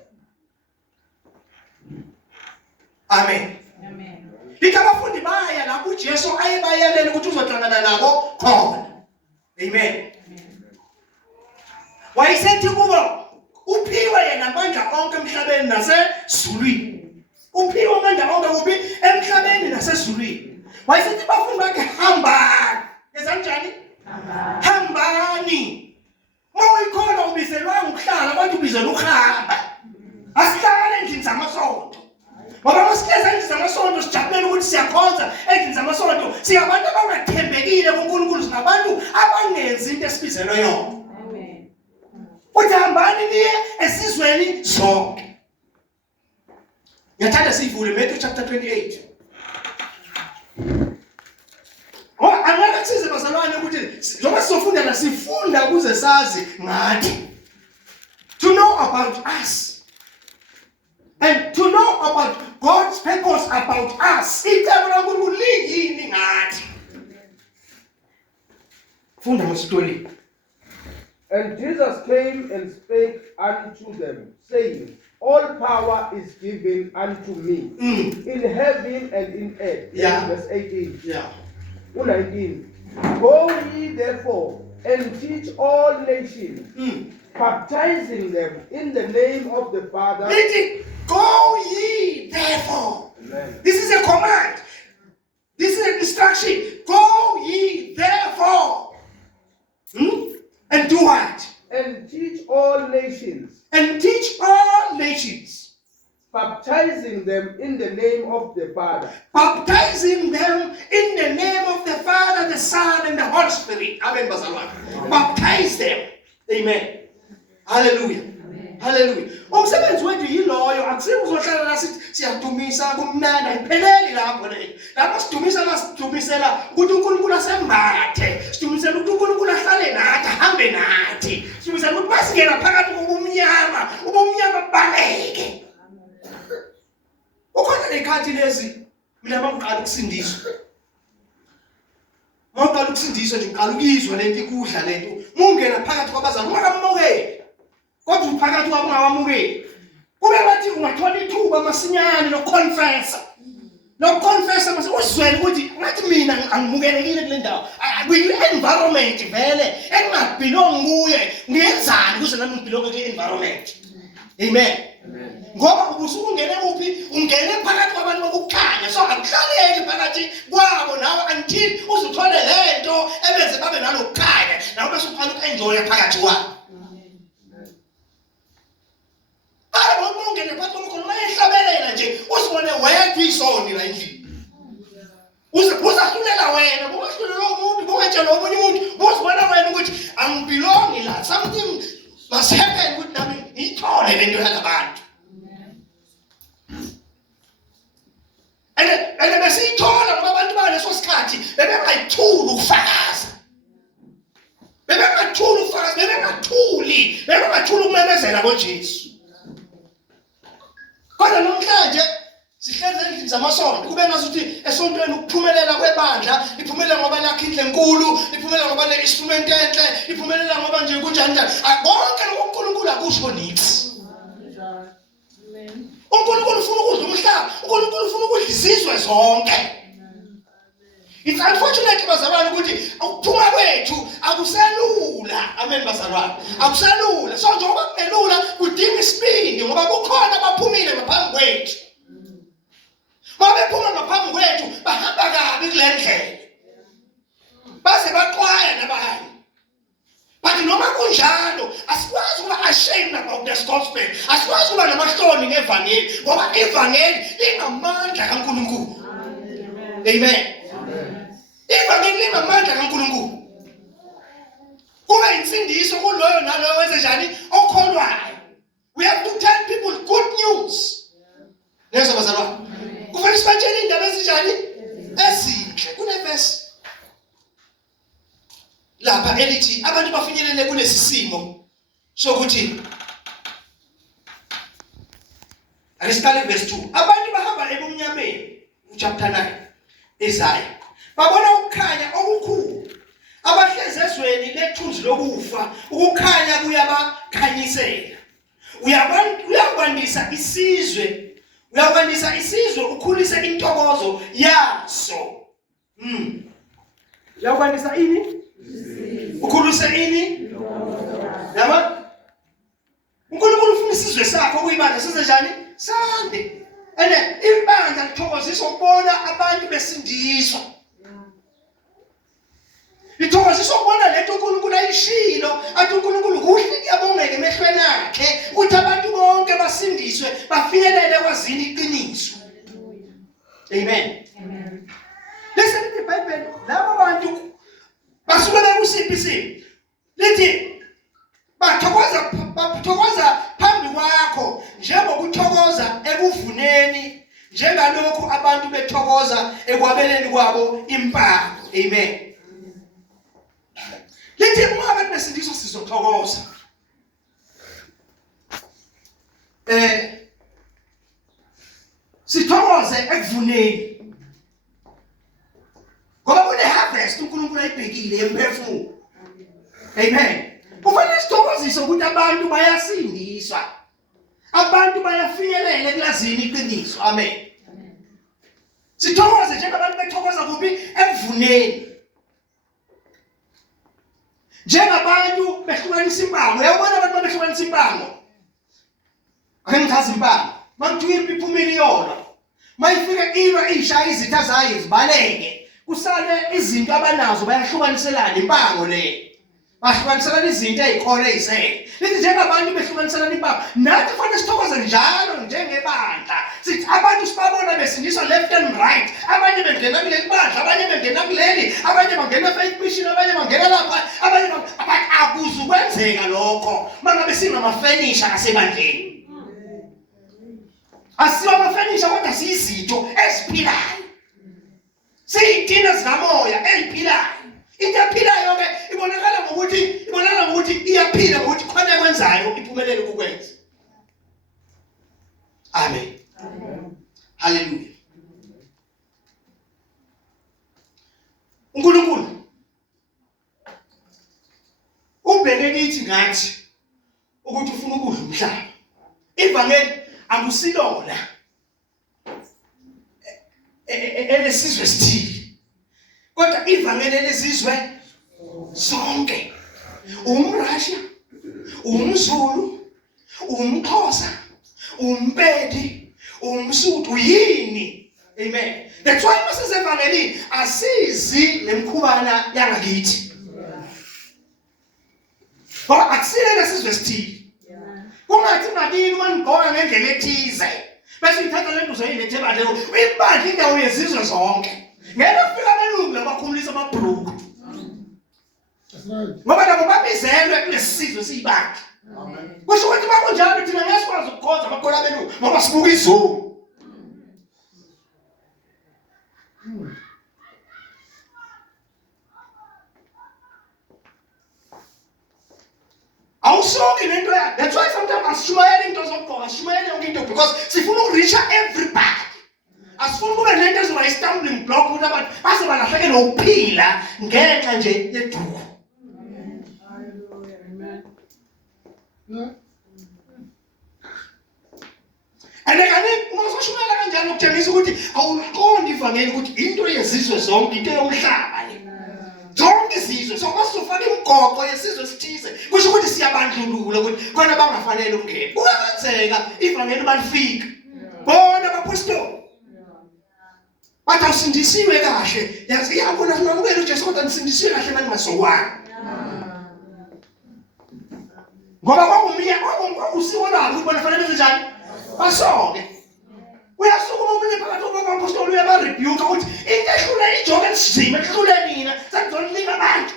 Amen. Amen. Lithi abafundi baya lapho uJesu ayebayelele ukuthi uzohlangana nabo khona. Amen. Wayesethi kubo uphiwe yena amandla onke emhlabeni nasezulwini. Uphiwe amandla onke kuphi emhlabeni nasezulwini. Wayesethi bafundi bakhe hambani. Yenza njani? Hambani. Mawuyikhona ubizelwanga ukuhlala kodwa ubizelwa ukuhamba. Asihlale endlini zamasonto. Ngoba masihleza endlini zamasonto sijabulela ukuthi siyakhonza endlini zamasonto. Siyabantu abangathembekile kuNkulunkulu singabantu abangenzi into esibizelwe yona. Amen. Uthi hambani niye esizweni zonke. Ngiyathanda sivule Matthew chapter 28. Angeke size bazalwane ukuthi njengoba sizofunda la sifunda ukuze sazi ngathi. To know about us and to know about God's purpose about us. Icebo laNkulunkulu liyini ngathi? Funda ngesitori. And Jesus came and spake unto them, saying, All power is given unto me in heaven and in earth. Yeah. Verse 18. Yeah. 19. Go ye therefore and teach all nations, baptizing them in the name of the Father. Go ye therefore. Amen. This is a command. This is an instruction. Go ye therefore. And do what? And teach all nations, And teach all nations. baptizing them in the name of the Father. Baptizing them in the name of the Father, the Son, and the Holy Spirit. Amen. Baptize them. Amen. Hallelujah. Hallelujah. Umsebenzi wethu yiloyo akusiyo uzohlala la siyadumisa kumnandi ayipheleli lapho le. Lapho sidumisela ukuthi uNkulunkulu asembathe. Sidumisela ukuthi uNkulunkulu ahlale nathi, ahambe nathi. Sidumisela ukuthi masingena phakathi kobumnyama, ubumnyama baleke. Ukhona lekhathi lezi mina bangiqala ukusindiswa. Mawuqala ukusindiswa nje uqala ukuzwa lento ikudla lento. Mungena phakathi kwabazali ungakamukeli. Kodwa uphakathi kwabo ungawamukeli. Kube bathi ungathola ithuba masinyane loconfessa. Loconfessa mase uzwele ukuthi ngathi mina angimukelekile kule ndawo. Kwi environment vele engingabelong kuye. Ngiyenzani ukuze nami ngibelong kule environment? Amen. Ngoba ubusuku ungene kuphi? Ungene phakathi kwabantu bokukhanya. So akuhlaleki phakathi kwabo nawe until uzuthole lento ebenze babe nalokukhanya. Nawe bese uqala ukenjoya phakathi kwabo. Abo ungene phakathi kwabo mayehlabelela nje usibone wedwa isoni la endlini. Uzahlulela wena, bungahlulela umuntu, bungatshela omunye umuntu, buzibona wena ukuthi angibelongi la. Something must happen with nami ngithole lento yalabantu. And besiyithola ngoba abantu baleso sikhathi bebengayithuli ukufakaza. Bebengathuli ukufakaza, bebengathuli ukumemezela ngoJesu. Kodwa namhlanje sihlezi endlini zamasonto kube ngazuthi esontweni ukuphumelela kwebandla, iphumelela ngoba lakhe indle enkulu, iphumelela ngoba le instrument enhle, iphumelela ngoba nje kunjani njani. Konke lokho uNkulunkulu akusho nithi. uNkulunkulu ufuna ukudla umhlaba, uNkulunkulu ufuna ukudla izizwe zonke. It's unfortunate bazalwane ukuthi ukuphuma kwethu akuselula. Amen bazalwane. Akuselula. So njengoba kunelula kudinga isibindi ngoba kukhona abaphumile ngaphambi kwethu. Babephuma ngaphambi kwethu bahamba kabi kule ndlela. Base baqwaya nabanye. But noma kunjalo asikwazi ukuba ashamed about this gospel. Asikwazi ukuba namahloni ngevangeli ngoba ivangeli lingamandla kaNkulunkulu. Amen. Ivangeli lingamandla kaNkulunkulu. Kuba insindiso kuloyo naloyo wenze njani okholwayo. We have to tell people good news. Lezo bazalwane. Kufanele sibatshele indaba ezinjani ezinhle. Kuneverse lapha elithi abantu bafinyelele kulesi simo sokuthi Aristotle verse 2 abantu bahamba ebumnyameni chapter 9 Isaiah babona ukukhanya okukhulu abahlezi ezweni lethunzi lokufa ukukhanya kuyabakhanyisela uyakwandisa isizwe ukhulise intokozo yaso uyakwandisa ini ukhulise ini yaba uNkulunkulu ufuna isizwe sakho ukuyibandla size njani sande ene ibandla lithokozisa ukubona abantu besindiswa lithokozisa ukubona lento uNkulunkulu ayishilo athi uNkulunkulu kuhle kuyabongeka emehlweni akhe ukuthi abantu bonke basindiswe bafinyelele kwazini iqiniso. Amen. Listen to the Bible. Laba bantu basuke bekusiphi isimo lithi bathokoza phambi kwakho njengokuthokoza ekuvuneni njengalokhu abantu bethokoza ekwabeleni kwabo impako. Amen. Lithi uma abantu besindiswa sizothokoza sithokoze ekuvuneni ngoba kune harvest uNkulunkulu ayibhekile yemphefumulo. Amen. Kufanele sithokozise ukuthi abantu bayasindiswa. Abantu bayafinyelela ekulazini iqiniso. Amen. Sithokoze njengabantu bethokoza kuphi ekuvuneni. Njengabantu behlukanisa impango. Uyabona abantu behlukanisa impango. Ake ngichaze impango. Makuthiwa iphumile iyona. Mayifika ilwa ishaya izitha zayo zibaleke. Kusale izinto abanazo bayahlukaniselana impango le. Bahlukaniselana izinto ezikhona ezisele. Lithi njengabantu behlukaniselana impango. Nathi kufanele sithokoze njalo njengebandla. Sithi abantu sibabona besindiswa left and right. Abanye bengena kuleli bandla, abanye bengena kuleli, abanye bangena faith mission, abanye bangena lapha, abanye akuzukwenzeka lokho. Mangabe sinamafurniture asebandleni. Asiwa amafurniture kodwa siyizitho eziphilayo. Siyidina zinamoya eziphilayo. Into ephilayo ke ibonakala ngokuthi iyaphila ngokuthi khona ekwenzayo iphumelele ukukwenza. Amen. Hallelujah. uNkulunkulu ubheke kithi ngathi ukuthi ufuna ukudla umhlaba. Ivangeli akusilona elesizwe sithile kodwa ivangeli elesizwe zonke. UmRussia, umZulu, umXhosa, uMpedi, uMsuthu yini. Amen. That's why masizevangeli asizi nemkhubana yangakithi. Ngoba akusile lesizwe sithile. Kungathi ngakini manigqoka ngendlela ethize. Bese ithatha lento uzoyilethe ebandleni. Uyibandla indawo yezizwe zonke. Ngeke ufika abelungu labakhumulisa amabhruku. Ngoba nabo babizelwe kulesizwe siyibandla. Amen. Kusho ukuthi bakunjalo thina ngesikwazi ukukhonza amakhola abelungu ngoba sibuka izulu. Awusoki lento yakhe. That's why sometimes asishumayela into zokugqoka, asishumayela yonke into because sifuna ukureacha everybody. Asifuna kube nento ezoba i-stumbling block ukuthi abantu base balahlekelwe ukuphila ngenxa nje yeduku. Andekani ungasashumayela kanjalo ukutshengisa ukuthi awuqondi ivangeli ukuthi into yezizwe zonke, into yomhlaba le. Zonke izizwe so masizofaka imigoqo yesizwe sithize kusho ukuthi siyabandlulula ukuthi khona bangafanele ukungena. Kuyenzeka ivangeli balifika bona abapostoli bathi awusindisiwe kahle, yazi iyabona sinamukela uJesu kodwa nisindisiwe kahle maningasokwani. Ngoba kwakusiko labo ukuthi bona fanele benze njani basoke. Uyasukuma umunye phakathi kwabapostoli uyabarebuke ukuthi into ehlule ijoke elisizima ehlule nina sekuzonika abantu.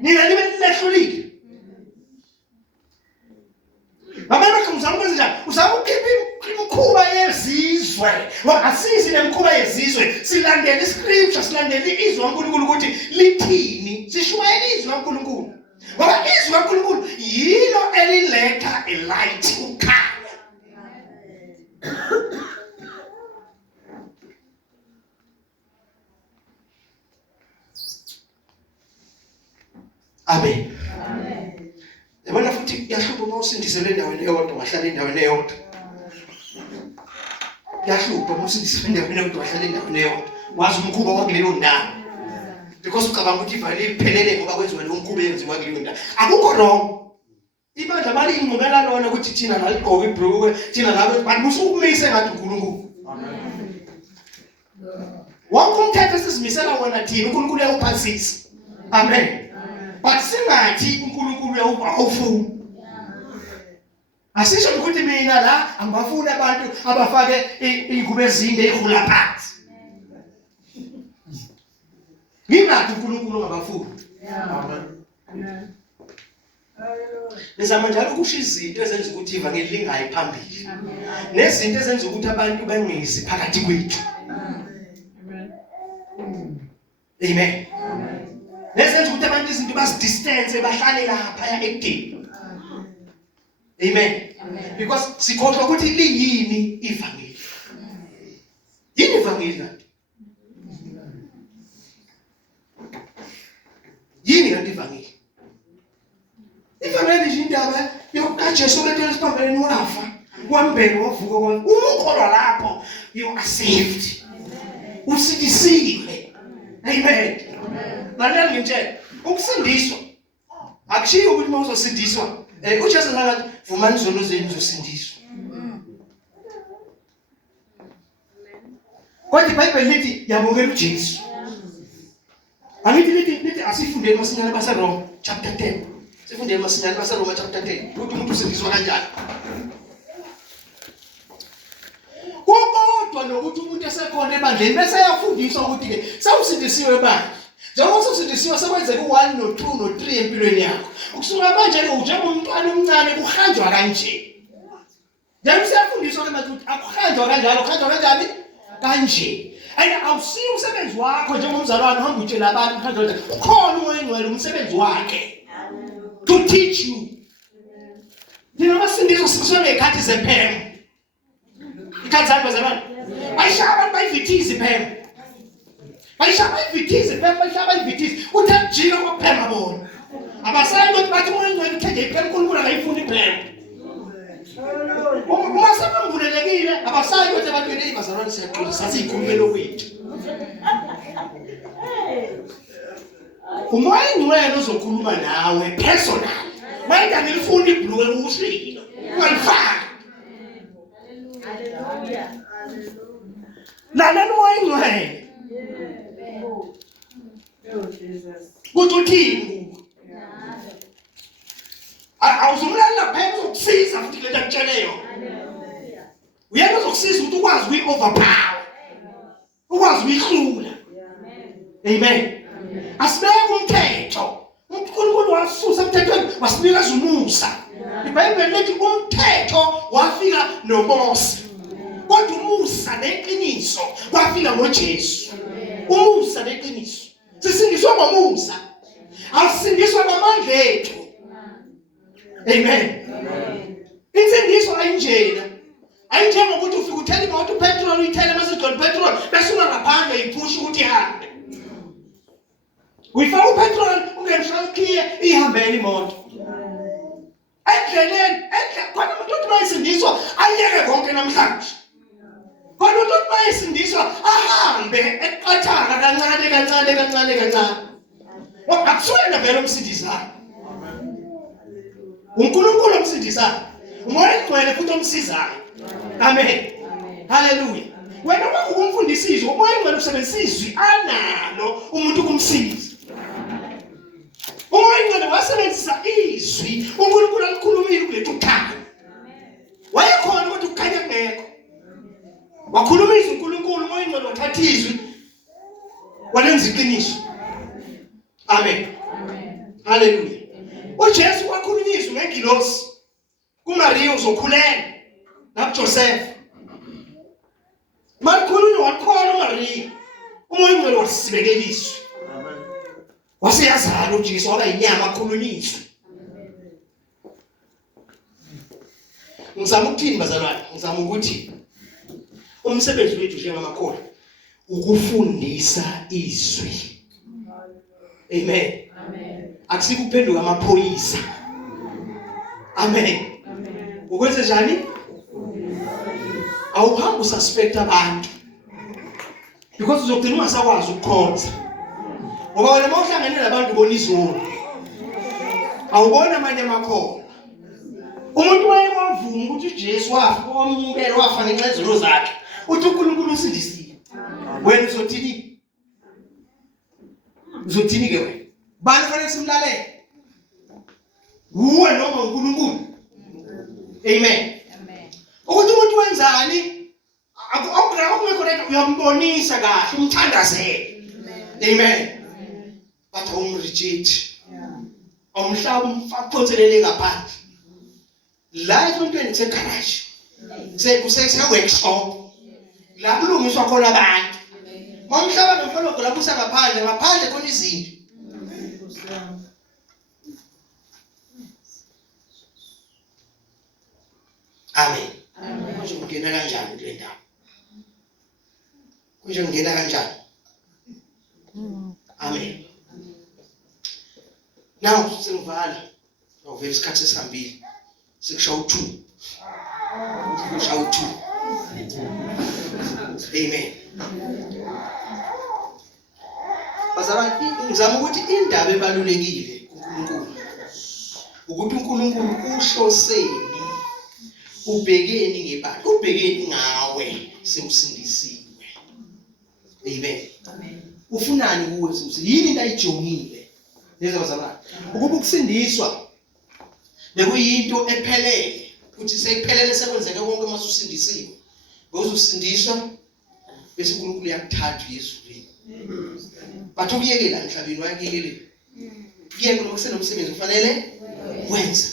Nina nibe nilehlulile. Abantu kumzama ukwenza njani? Uzama ukukhipha imikhuba yezizwe. Asizi nemikhuba yezizwe. Silandela iscripture, silandela izwi kaNkulunkulu ukuthi lithini. Sishumayela izwi kaNkulunkulu. Ngoba izwi kaNkulunkulu yilo eliletha elight ukukhanya. Amen. Amen. Yabona futhi yahlupha uma usindisele endaweni eyodwa wahlala endaweni eyodwa. Yahlupha uma usindisele endaweni eyodwa wahlala endaweni eyodwa. Wazi umkhuba wakuleyo ndawo. Because ucabanga ukuthi ivali iphelele ngoba kwenziwa lo mkhuba eyenziwa kuleyo ndawo. Akukho wrong. Ibandla bali ingqubela lona ukuthi thina naligqoka ibhruku, thina nabe babusa ukumise ngathi uNkulunkulu. Amen. Wonke umthetho sisimisela wona thina uNkulunkulu uyaphasisa. Amen. But singathi uNkulunkulu uyawufuna. Asisho ukuthi mina la angibafuni abantu abafake ingubo ezinde ekhula phansi. Ngingathi uNkulunkulu ungabafuni. Amen. Nizama njalo ukusho izinto ezenza ukuthi ivangeli lingayi phambili. Nezinto ezenza ukuthi abantu bangezi phakathi kwethu. Amen. Amen. Nesenza ukuthi abantu izinto basidistance bahlale lapha ekudeni. Amen. Because sikhohlwa ukuthi liyini ivangeli. Yini ivangeli kanti? Yini kanti ivangeli? Ivangeli nje indaba yokukaJesu lethe esiphambeleni wafa, wambele wavuka kwa. Ukholwa lapho you are saved. Usindisiwe. Amen. Lalela ngitshela, ukusindiswa akushiyo ukuthi mawuzosindiswa, uJesu ngathi vumani izono zenu zosindiswa. Kodwa iBhayibheli lithi yabongela uJesu. Angithi lithi asifundeni masinyane baseRoma chapter 10. Sifundeni masinyane baseRoma chapter 10. Ukuthi umuntu usindiswa kanjani. Kodwa nokuthi umuntu esekhona ebandleni bese yafundiswa ukuthi ke sawusindisiwe bandla. Njengoba usindisiwe sekwenzeka u1 no2 no3 empilweni yakho. Ukusuka manje ke njengomntwana omncane kuhanjwa kanje. Njengoba siyafundiswa ke manje ukuthi akuhanjwa kanjalo, kuhanjwa kanjani? Kanje. Awusiyo umsebenzi wakho njengomzalwane uhamba utshela abantu kuhanjwa kanjani. Ukhona umoya umsebenzi wakhe. To teach you. Nina basindiswa siswe ngekhathi zephemo. Ikhathi zakho zabani? Ayishaya abantu bayivithize iphemo. Bayishaya bayivithize iphemo, bayishaya bayivithize. Uthajika kwaphema bona. Abasayi ukuthi bathi umoya ngcwele uthenge iphemo uNkulunkulu akayifuni iphemo. Uma sebambulelekile abasayi ukuthi abantwana bazalwane siyaxolisa siyikhulumelo kwethu. Umoya ngcwele uzokhuluma nawe personal. Mayida ngilifuna ibhluke ukushilo. ungalifaka. Hallelujah. Lalela umoya ingcwele. Oh Jesus. Kuthi uthini? Awuzumlalela phela uzokusiza futhi le nto akutsheleyo. Uyena uzokusiza ukuthi ukwazi ukuyi-overpower. Ukwazi ukuyihlula. Amen. Asibeke umthetho. uNkulunkulu wasusa emthethweni wasinikeza umusa. iBhayibheli lithi umthetho wafika noMose. Kodwa umusa neqiniso kwafika ngoJesu. Umusa neqiniso. Sisindiswa ngomusa. Asindiswa ngamandla ethu. Amen. Insindiso ayinjena. Ayinjengokuthi ufika uthela imoto upetrol uyithele mase igcwele petrol bese ungaphandle iphusha ukuthi ihambe. Uyifaka upetrol ungenishaya ikhiye ihambele imoto. Endleleni khona umuntu uthi mayisindiswa ayeke konke namhlanje. Khona umuntu uthi mayisindiswa ahambe eqathana kancane. Akusuwena vele umsindisayo. uNkulunkulu omsindisayo. Umoya ogcwele futhi omsizayo. Amen. Hallelujah. Wena uma ukumfundisizwe umoya ogcwele usebenzisa izwi analo umuntu kumsiza. Umoya ogcwele wasebenzisa izwi uNkulunkulu alikhulumile kulethu ukhaya. Wayekhona ukuthi ukukhanya kungekho. Wakhulumisa uNkulunkulu umoya ogcwele wathatha izwi walenza iqiniso. Amen. Hallelujah. uJesu wakhulunyiswa ngengilosi kuMariya uzokhulela nakuJoseph. Makhulunywa wakhona uMariya. Umoya ogcwele wasibekeliswa. Waseyazala uJesu waba inyama akhulunyiswa. Ngizama ukuthini bazalwane? Ngizama ukuthi umsebenzi wethu njengamakholwa ukufundisa izwi. Amen. Akusikuphenduka amaphoyisa. Amen. Ukwenze njani? Awuhambi ususpect abantu. Because uzogcina ungasakwazi ukukhonza. Ngoba wena mawuhlangene nabantu ubona izolo. Awubona amanye amakhono. Umuntu wayewavuma ukuthi uJesu wafa, wamukela wafa ngenxa yezono zakhe. Uthi uNkulunkulu usindisile. Wena uzothini? Uzothini ke wena? Bani kufanele simlalele? Uwe noma uNkulunkulu. Amen. Ukuthi umuntu wenzani? Akungekho lento uyambonisa kahle, umthandazele. Amen. But umreject. Umhlaba umfaphonselele ngaphandle. La esontweni kusegarage. Kusese workshop. La kulungiswa khona abantu. Mamhlaba nomfolo la kusa ngaphandle khona izinto. Amen. Manje ungena kanjani kule ndawo? Manje ungena kanjani? Amen. Now singivala. Awuvela isikhathi esihambile. Sekushaya u2. Sekushaya u2. Amen. Bazalwane ngizama ukuthi indaba ebalulekile kuNkulunkulu ukuthi uNkulunkulu uhloseni ubhekeni ngebani ubhekeni ngawe sewusindisiwe. Amen. Ufunani kuwe yini into ayijongile lezi bazalwane ukuba ukusindiswa bekuyinto ephelele ukuthi seyiphelele sekwenzeke konke mase usindisiwe ngozusindiswa bese uNkulunkulu yakuthatha ezulwini. But ukuyekela emhlabeni wayekele. Kuyeke noma kusenomsebenzi kufanele wenze.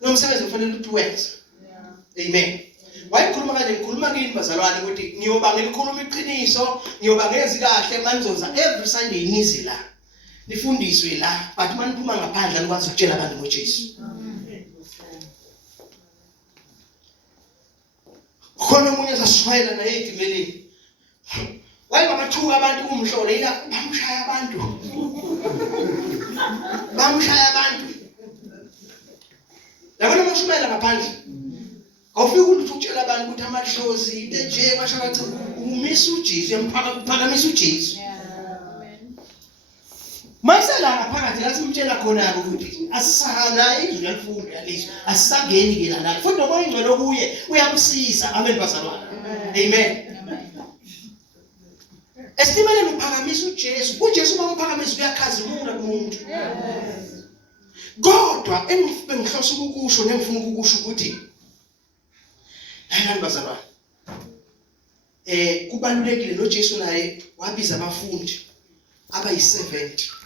Nomsebenzi kufanele ukuthi wenze. Amen. Wayikhuluma kanje ngikhuluma kini bazalwane ukuthi ngiyoba ngilikhuluma iqiniso, ngiyoba ngezi kahle manizoza every Sunday nizi la. Nifundiswe la, but maniphuma ngaphandle nikwazi ukutshela abantu ngoJesu. Khona umunye zasishayela naye etimeleni. Wayebamathuka abantu kumhlolo yila bamshaya abantu. Bamshaya abantu. Yabona umushumayela ngaphandle. Awufiki ukuthi ukutshela abantu ukuthi amadlozi into nje bashabathi umisa uJesu emphakamisa uJesu. Mase wasela ngaphakathi la simtshela khona ukuthi asisana izwi yalifunda yalizwi asisangeni ke la futhi nomoya ingcwele kuye uyamsiza amen bazalwane amen Estimele uphakamisa uJesu uJesu bamuphakamisa uyakhazimula kumuntu kodwa engihlosa ukukusho nengifuna ukukusho ukuthi hayi bazalwane kubalulekile noJesu naye wabiza abafundi abayi70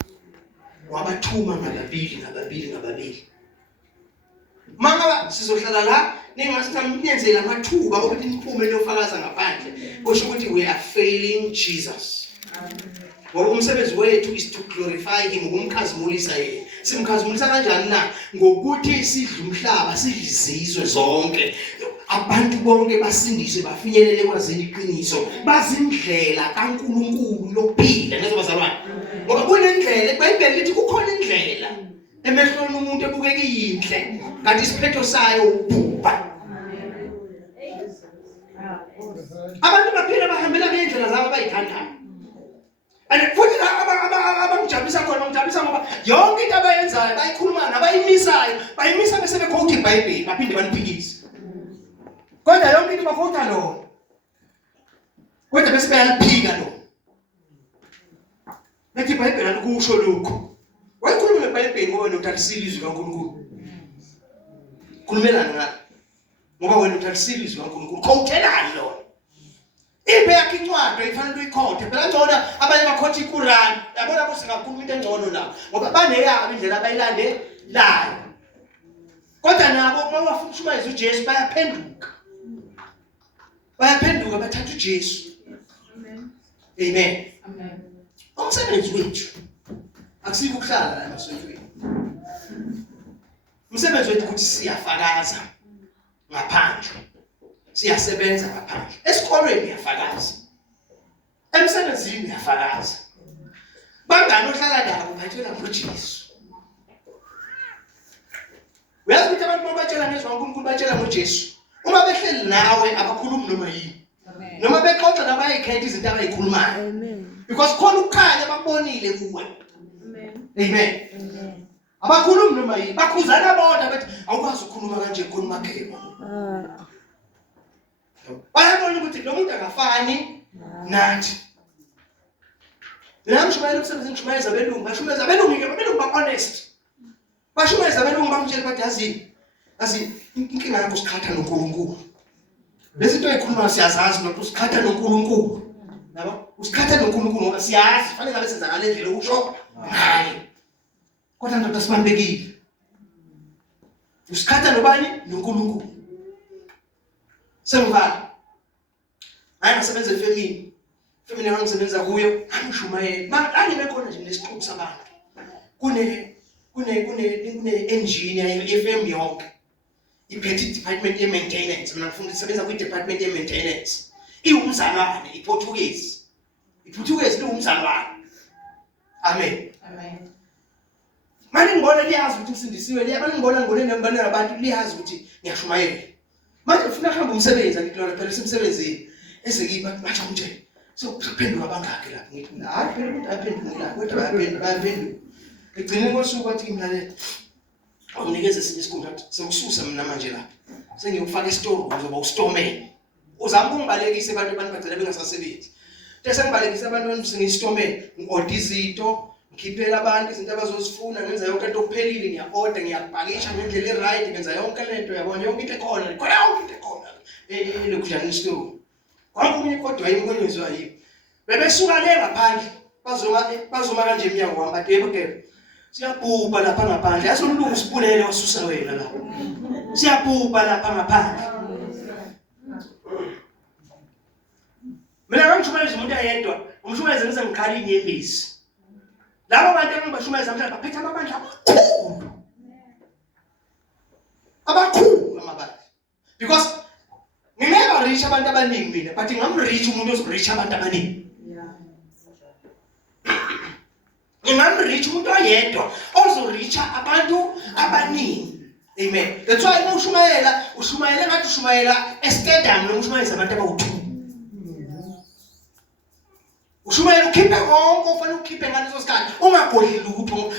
wabathuma ngababili mama sizohlala la ningasithamnyenzela amathuba ukuthi niphume lofakaza ngaphandle kusho ukuthi we are failing Jesus ngoba umsebenzi wethu is to glorify him ukumkhazimulisa yena simkhazimulisa kanjani na ngokuthi sidle umhlaba sidle izizwe zonke abantu bonke basindiswe bafinyelele kwazini iqiniso bazindlela kaNkulunkulu yokuphila ngezo bazalwane ngoba kunendlela iBhayibheli lithi kukhona indlela emehlweni umuntu ebukeka iyinhle kanti isiphetho sayo ubhubha abantu baphila bahambela ngendlela zabo abayithandayo and futhi abangijabulisa khona bangijabulisa ngoba yonke into abayenzayo bayikhuluma nabayimisayo bayimisa bese bekhokha iBhayibheli baphinde baniphikise kodwa yonke into bafunda lo kodwa bese bayaliphika lo bethi iBhayibheli alikusho lokho wayikhuluma ngeBhayibheli ngoba nothathisile izwi kaNkulunkulu khulumelana ngalo ngoba wena uthathisile izwi kaNkulunkulu khothelani lo ibe yakhe incwadi ifanele uyikhothe phela ngcono abanye bakhotha iQuran yabona ukuthi singakhuluma into engcono la ngoba baneyabo indlela abayilandelayo kodwa nabo uma bafuna ukushumayeza uJesu bayaphenduka bathatha uJesu amen umsebenzi wethu akusiko ukuhlala la emasonweni umsebenzi wethu ukuthi siyafakaza ngaphandle siyasebenza ngaphandle esikolweni uyafakaza emsebenzini uyafakaza bangani ohlala nabo batshela ngoJesu uyazi ukuthi abantu babatshela ngezwi kaNkulunkulu batshela ngoJesu uma behleli nawe abakhulumi noma yini noma bexoxa nabayikhetha izinto abayikhulumayo because khona ukukhanya bakubonile kuwe amen abakhulumi noma yini bakhuzana bodwa bathi awukwazi ukukhuluma kanje kukhuluma khema bayabona ukuthi lo muntu akafani nathi ngishumayela umsebenzi ngishumayeza abelungu bashumayeza abelungu ba-honest bashumayeza abelungu bamtshela bathi yazi inkinga yakho sikhatha noNkulunkulu lezi zinto ezikhuluma siyazazi nokuthi usikhatha noNkulunkulu yabo usikhatha noNkulunkulu ngoba siyazi fanele ngabe senza ngale ndlela ukusho hayi kodwa ndoda sibambekile usikhatha nobani noNkulunkulu sengivala hayi ngasebenza efemini yangisebenza kuyo angishumayela manje bekhona nje nesiqhubhu sabantu kune engineer yeFM yonke iphethe department ye maintenance mina ngifunda ukusebenza kwi department ye maintenance iwumzalwane iPortuguese liwumzalwane amen manje ngibona liyazi ukuthi ngisindisiwe liyabani ngibona ngone abantu liyazi ukuthi ngiyashumayela manje ufuna kuhamba umsebenzi ngikubona phela simsebenzini esekiba bathi umthe so kuphendula abangaki lapha ngithi hayi phela umuntu aphendula kodwa bayaphendula egcine ngosuku wathi ngimlalela awunikeze esinye isikhundla sekususa mina manje la sengiyokufaka isitoro uzoba ustorman uzama ukungibalekisa abantu bagcina bengasasebenzi bese ngibalekisa abantu sengistorman ngorder izinto ngikhiphela abantu izinto abazozifuna ngenza yonke into okuphelile ngiya-order ngiyabhakisha ngendlela e-right ngenza yonke lento yabona yonke into ekhona yonke into ekhona lokudlala isitoro kwakunye kodwa yimkonyeziwa yimi bebesuka le ngaphandle bazoma kanje emnyango wami bathi yebo ke siyabhubha lapha ngaphandle yasomlungu sibulele wasusa wena la siyabhubha lapha ngaphandle mina ngishumayeza umuntu ayedwa umshumayeza ngize ngikhala inyembezi labo bantu engibashumayeza mhlawumbe baphethe amabandla abakhulu amabandla because ngingeke reach abantu abaningi mina but ngamreach umuntu ozoreach abantu abaningi ngingamreach umuntu oyedwa ozoreacha abantu abaningi amen that's why ushumayela ngathi ushumayela estadium noma ushumayeza abantu abawu2 ushumayela ukhiphe konke ofanele ukhiphe ngaleso sikhathi ungagodli lutho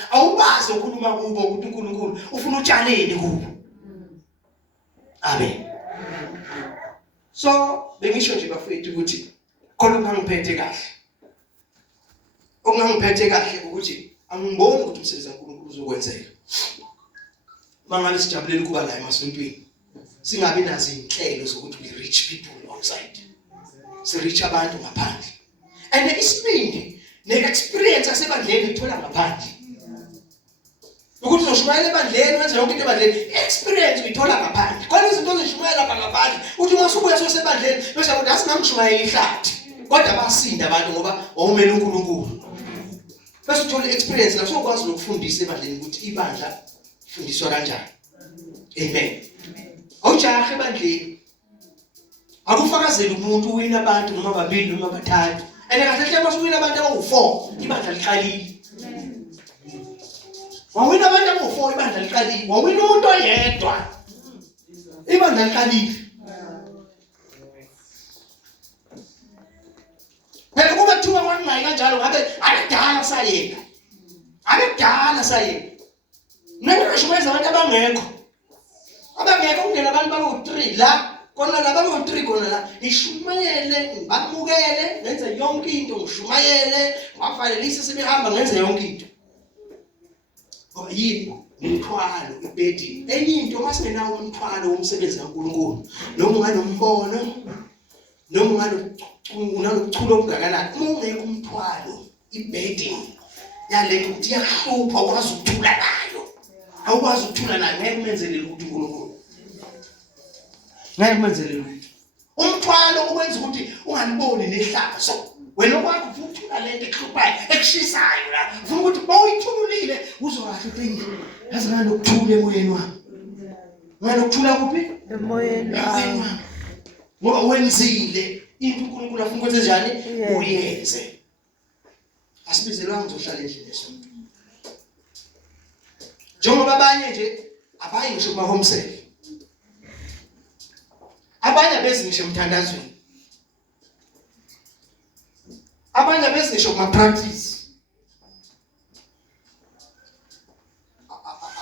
azokhuluma kubo ukuthi uNkulunkulu ufuna utshaleni kubo. Amen. So bengisho nje bafethu ukuthi khona ungangiphethe kahle. Ongangiphethe kahle ukuthi angiboni ukuthi umsebenzi kaNkulunkulu uzokwenzeka. Mangabe sijabulela ukuba la emasontweni. Singabi nazo inhlelo zokuthi we reach people outside. Si reach abantu ngaphandle. And isibindi ne-experience asebandleni ithola ngaphandle. Ukuthi uzoshumayela ebandleni wenze yonke into ebandleni, experience uyithola ngaphandle. Khona izinto ozishumayela ngaphandle. Uthi masubuya sosebandleni bese ukuthi asingamshumayela ihlathi. Kodwa basinda abantu ngoba wawumele uNkulunkulu. Bese uthola experience lapho ukwazi ukufundisa ebandleni ukuthi ibandla fundiswa kanjani. Amen. Awujahe ebandleni. Akufakazela umuntu uwina abantu noma babili noma bathathu. And kahle hle basuwina abantu abawu4 ibandla liqalile. Wawina abantu abawu4 ibandla liqalile. Wawina umuntu oyedwa ibandla liqalile. Phela kuba kuthiwa kwangayi kanjalo ngabe akudala sayeka. Akudala sayeka. Ngingashumayeza abantu abangekho. Abangekho kungena abantu baku3 la. Kona la baku3 kona la nishumayele bamukele nenze yonke into ngishumayele wafanelise sebehamba ngenze yonke into. Ngoba yini umthwalo ibedi enye into masingenawo umthwalo womsebenzi kaNkulunkulu noma unganombono noma unalokuchula okungakanani uma ungekho umthwalo ibedi yale ukuthi yahlupha ukwazi ukuthula nayo awukwazi ukuthula nayo ngeke umenzele ukuthi uNkulunkulu ngeke umenzele ukuthi umthwalo ukwenza ukuthi ungaliboni nehlazo wena okwakho ufuna ukuthula lento ekhuphayo ekushisayo la ufuna ukuthi bawuyithulile uzokahle uthi yazi ngani ukuthula emoyeni wami ngani ukuthula kuphi emoyeni wami ngoba wenzile into uNkulunkulu afuna ukwenza njani uyenze asibizelwanga uzohlala endlini yesonto njengoba abanye nje abayi ngisho kuma home serve abanye bezi ngisho emthandazweni abanye bezi ngisho kuma practice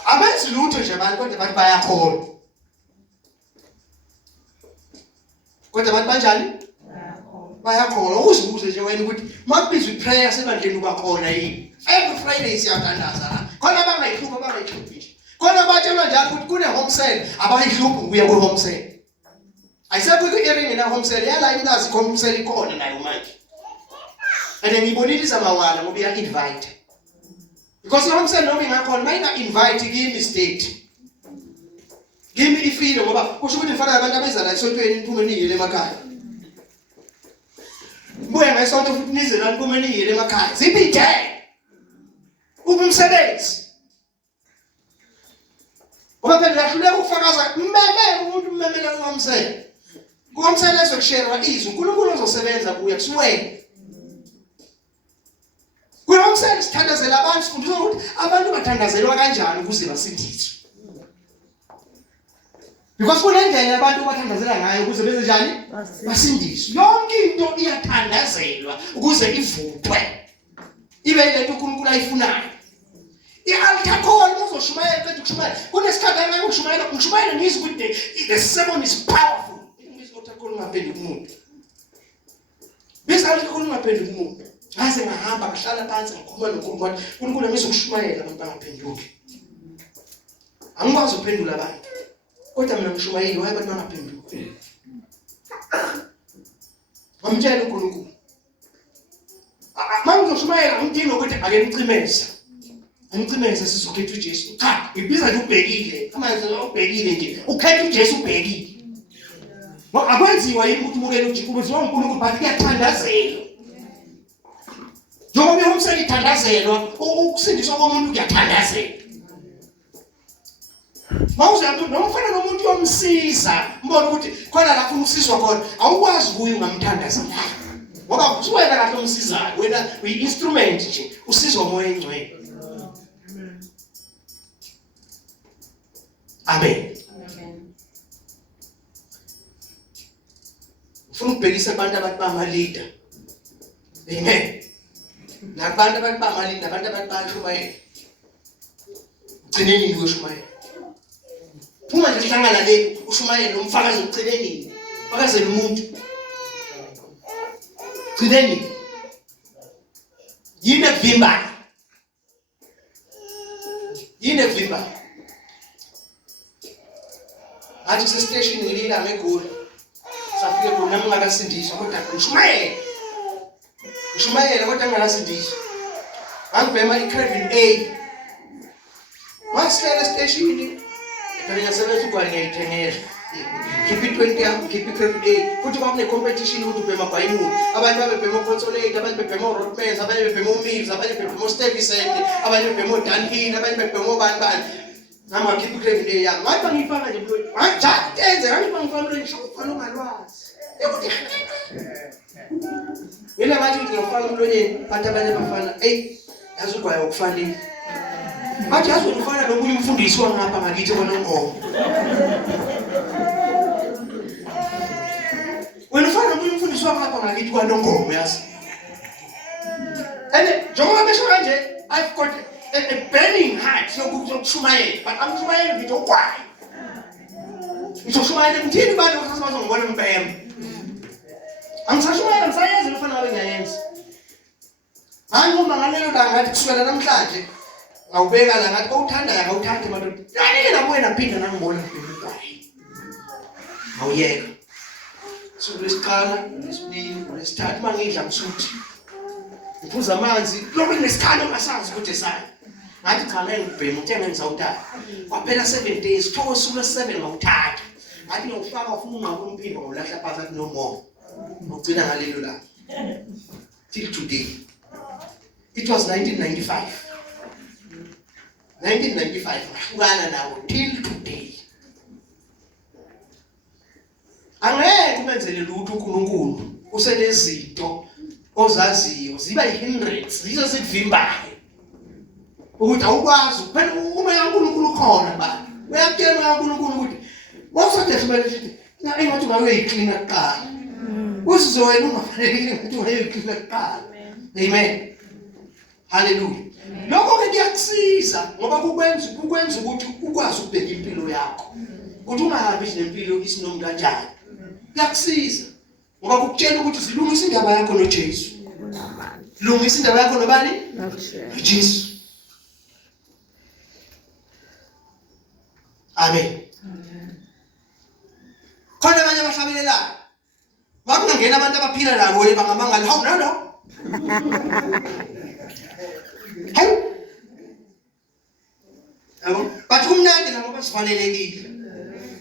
abenzi lutho nje abantu kodwa abantu bayakholwa kodwa abantu banjani bayakholwa uzibuze nje wena ukuthi makubizwe iprayer sebandleni ubakhona yini every Friday siyathandaza khona abangayihluphi khona batshelwa njalo ukuthi kune home cell abayihluphi ukuya ku home cell ayisekho ku-earring na home cell yala imlazi home cell ikhona nayo manje and ngibonile izamawala ngoba iya invite because home cell noma ingakhona mayina invite kimi state kimi ifile ngoba kusho ukuthi mfana abantu abeza la esontweni imphume niyile emakhaya buya ngesonto futhi nize la imphume niyile emakhaya zipite umsebenzi ngoba phela lahluleka ukufakaza umuntu mmemele umamsela kumsela ezokusherwa izwi uNkulunkulu uzosebenza kuya kusuwena kuyomsela sithandazela abantu sifundisa ukuthi abantu bathandazelwa kanjani ukuze basindiswe because kunendlela abantu bathandazela ngayo ukuze benze njani basindiswe yonke into iyathandazelwa ukuze ivuthwe ibe lento uNkulunkulu ayifunayo i-altar call uzoshumayela qeda ukushumayela kunesikhathi angeke ukushumayela ngizwe ukuthi the sermon is powerful ngizwe altar call ungaphenduki umuntu bese altar call ungaphenduki umuntu ngaze ngahamba ngahlala phansi ngakhuluma noNkulunkulu uNkulunkulu ngizokushumayela abantu bangaphenduki angikwazi ukuphendula abantu kodwa mina ngishumayile waye abantu bangaphenduki ngamtshela uNkulunkulu mangizoshumayela ngidinga ukuthi ake ngicimeze ngicimeze sizokhetha uJesu cha ibiza nje ubhekile amanzi ubhekile nje ukhetha uJesu ubhekile akwenziwa yini ukuthi umukele uJesu ukuthi uNkulunkulu bathi kuyathandazelwa njengoba umseli ithandazelwa ukusindiswa komuntu kuyathandazelwa mawuzamuntu nomfana nomuntu yomsiza mbona ukuthi khona lapho umsizwa khona awukwazi kuye ungamthandazela ngoba kusuwena kahle umsizayo wena uyi-instrument nje usizwa moya engcwele. Amen. Ufuna ukubhekisa abantu abama-leader. Amen. Nabantu abama-leader nabantu abashumayela. Gcineni ngoshumayela. Uma nje sihlangana le ushumayela umfakazi ugcineni. Fakazela umuntu. Gcineni. Yini evimbayo? Yini evimbayo? Athi sestation ngilila ngeGoli. Safike khona ngingakasindiswa kodwa ushumayela. Ushumayela kodwa ngingakasindiswa. Angibhema iCravin A. Masela station. Kaya ngisebenza ukwazi ngiyithengela. Keep it 20 yami, keep it 38. Futhi kwakune competition ukuthi ubhema bhayimuni. Abantu babebhema consolate, abantu bebhema roadmans, abanye bebhema umills, abanye bebhema stabilisate, abanye bebhema downhill, abanye bebhema bani. Nama keep it 38 yami. Ngathi ngifaka nje mfowethu. Ngathi enze ngifaka lo ngisho ufana ungalwazi. Ekuthi yena ngathi ngiyofaka umlonyeni, bathi abanye bafana, yazi ugwaye ukufanele. Bathi yazi ufana nomunye umfundisi wangapha ngakithi kwaNongoma. Wena ufana nomunye umfundisi wangapha ngakithi kwaNongoma yazi. Njengoba besho kanje, I've got a burning heart yokushumayela, but I'm shumayela ngithi ugwaye. Ngizoshumayela ngithini bantu bazongibona ngibhema. Angisashumayela ngisayenza ufana ngabe ngiyayenza. Ngangoma ngalelo la ngathi kusukela namhlanje ngawubeka la ngathi bawuthanda yakawuthathe madoda. Yanike nabuye naphinda nangibona ngibhekwayi. Awuyeka. So lesiqala, lesibili, lesithathu mangidla msuthi. Ngiphuza amanzi, lokho nesikhalo ngasazi ukuthi esaya. Ngathi cha ngibhema uthenga ngizawuthatha. Kwaphela 7 days, thoko suku lesi7 ngawuthatha. Ngathi ngiyofaka ufuna unqaba umphimbo ngolahla phakathi no more. Ugcina ngalelo la. Till today. It was 1995. 1995 ngahlukana nawo till today. Angeke umenzele lutho uNkulunkulu usenezinto ozaziyo ziba yi-hindrance zizo zikuvimbayo. Ukuthi awukwazi phela uma uNkulunkulu khona ba. Uyakutshela uNkulunkulu ukuthi wasathe sibalisithi na engathi ngawe yiclean kuqala. Usizo wena ungafanele ukuthi uyiclean kuqala. Amen. Hallelujah. Lokho ke kuyakusiza ngoba kukwenza ukuthi ukwazi ukubheka impilo yakho. Ukuthi ungahambi nempilo isinomuntu kanjani. Kuyakusiza ngoba kukutshela ukuthi silungisa indaba yakho noJesu. Lungisa indaba yakho nobani? noJesu. Amen. Khona abanye abahlabelelayo. Bakungena abantu abaphila nabo bangamangala. Hawu no. Hayi. Bathi kumnandi nabo basivalelekile.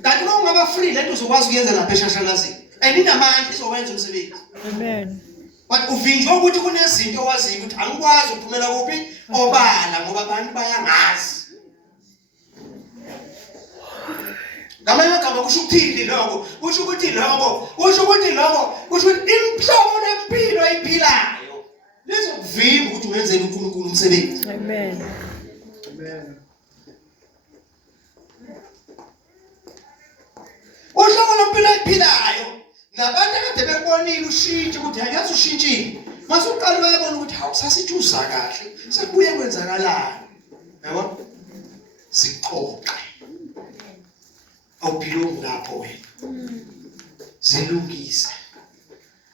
Kanti uma ungaba free lento uzokwazi ukuyenza lapha eShashalazini. Ayinamandla izowenza umsebenzi. Amen. But uvinjwa ukuthi kunezinto owaziyo ukuthi angikwazi ukuphumela kuphi obala ngoba abantu bayangazi. Ngamanye amagama kusho ukuthini lokho? Kusho ukuthi impilo nempilo ayiphilayo. Lizokuvimba ukuthi ungenzele uNkulunkulu umsebenzi. Amen. Uhlobo lempilo ayiphilayo nabantu akade bekubonile ushintsho ukuthi ayazi ushintshile. Mase uqala bayabona ukuthi hawu sasithuza kahle. Sekubuye kwenzakalani. Yabo? Ziqoqe. Awuphilongi lapho wena. Zilungise.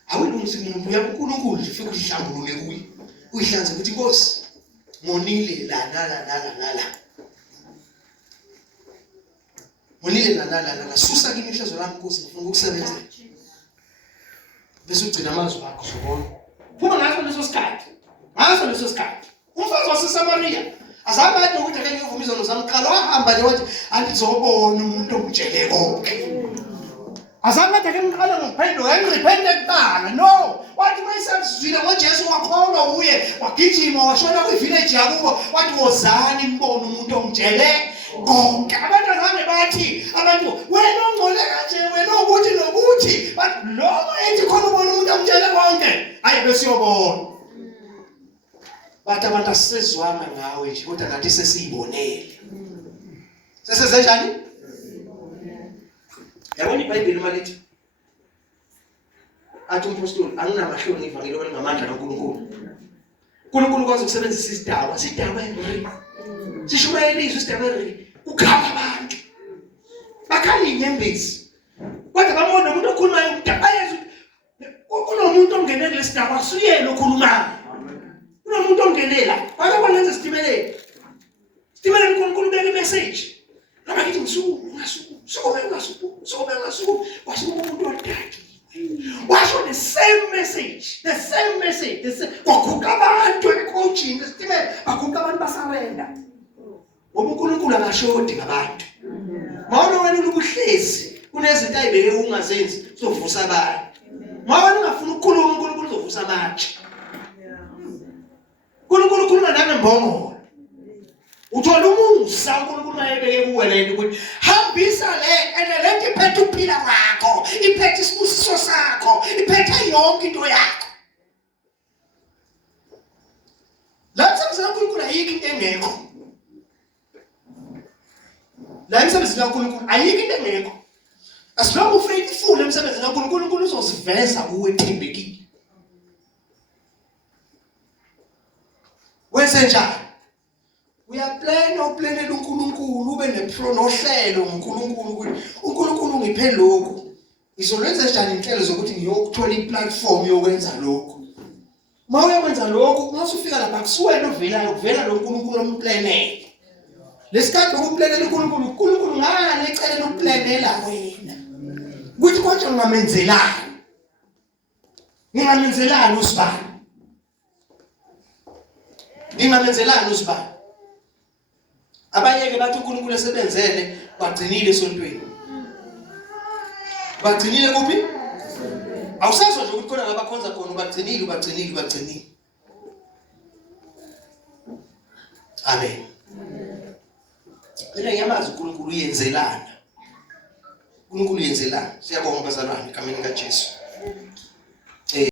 Awulungisi umuntu uyakuNkulunkulu nje ufike uhlambulule kuye. Uyihlanze ukuthi Nkosi ngonile la. Ngonile la. Susa kimi ihlezo lami Nkosi ngifuna ukusebenza. Bese ugcina amazwi akho zobona. Phuma ngaso leso sikhathi. Umfazi waseSamaria azama bathi ukuthi ake ngivumisa nozamqala wahamba nje wathi andizobona umuntu omtshele konke. Azama bathi ake ngiqala ngiphendula ngirepente kuqala. No, wathi mayisazwile ngoJesu wakholwa uye wagijima washona kwivillage yakubo wathi wozani imbona umuntu omtshele konke. Abantu azame bathi abantu wena ongcole kanje wena ukuthi nokuthi bathi lo ethi khona ubona umuntu omtshele konke hayi besiyobona. Bathi abantu asizwana ngawe nje kodwa ngathi sesiyibonele. Sesenze njani? Yabona iBhayibheli malithi athi umpostoli anginamahloni ngivangile ngamandla kaNkulunkulu. uNkulunkulu kwazi ukusebenzisa isidaba enri. Sishumayela izwi siDebele ukhala abantu. Bakhala inyembezi. Kodwa bamona umuntu okhulumayo ayazi kunomuntu ongene kulesidaba asuyena okhulumayo. Kunomuntu ongenela. Akakwenza sitimeleni. Sitimeleni uNkulunkulu ubeka imessage. Noma ngithi ngisuku washo umuntu odaki. Washo the same message. Kwaguqa abantu ecoaching sitimeleni, baguqa abantu basarenda. Ngoba uNkulunkulu akashodi ngabantu. Mawona wena ubuhlezi kunezinto ayibeke ungazenzi uzovusa abantu. Mawona ungafuna ukukhuluma uNkulunkulu uzovusa amatshe. uNkulunkulu ukhuluma nami mbongo. Uthola umusa uNkulunkulu ayebeke kuwe lento ukuthi hambisa le lento iphethe ukuphila kwakho, iphethe isibusiso sakho, iphethe yonke into yakho. La msebenzi kaNkulunkulu ayikho into engekho. La emsebenzini kaNkulunkulu ayikho into engekho. Asilokho ufaithful emsebenzini kaNkulunkulu, uNkulunkulu uzosiveza kuwe ethembekile. Wenze njani? Uyaplanela uNkulunkulu ube nohlelo ngoNkulunkulu ukuthi uNkulunkulu ngiphe lokho. Ngizolwenza njani inhlelo zokuthi ngiyokuthola iplatform yokwenza lokho. Uma uyakwenza lokho, masufika lapha kusuwena ovelayo kuvela lo uNkulunkulu omplanele. Lesikhathi ukuplanela uNkulunkulu ngale ecela ukuplanela wena. Kuthi konke ngamenzelani? Ngingamenzelani usibani? Ngingamenzelani usibani? Abanye ke bathi uNkulunkulu esebenzele bagcinile esontweni. Bagcinile kuphi? Awusazwa nje ukuthi khona ngabakhonza khona ubagcinile. Amen. Mina ngiyamazi uNkulunkulu uyenzelana. uNkulunkulu uyenzelana. Siyabonga bazalwane egameni kaJesu.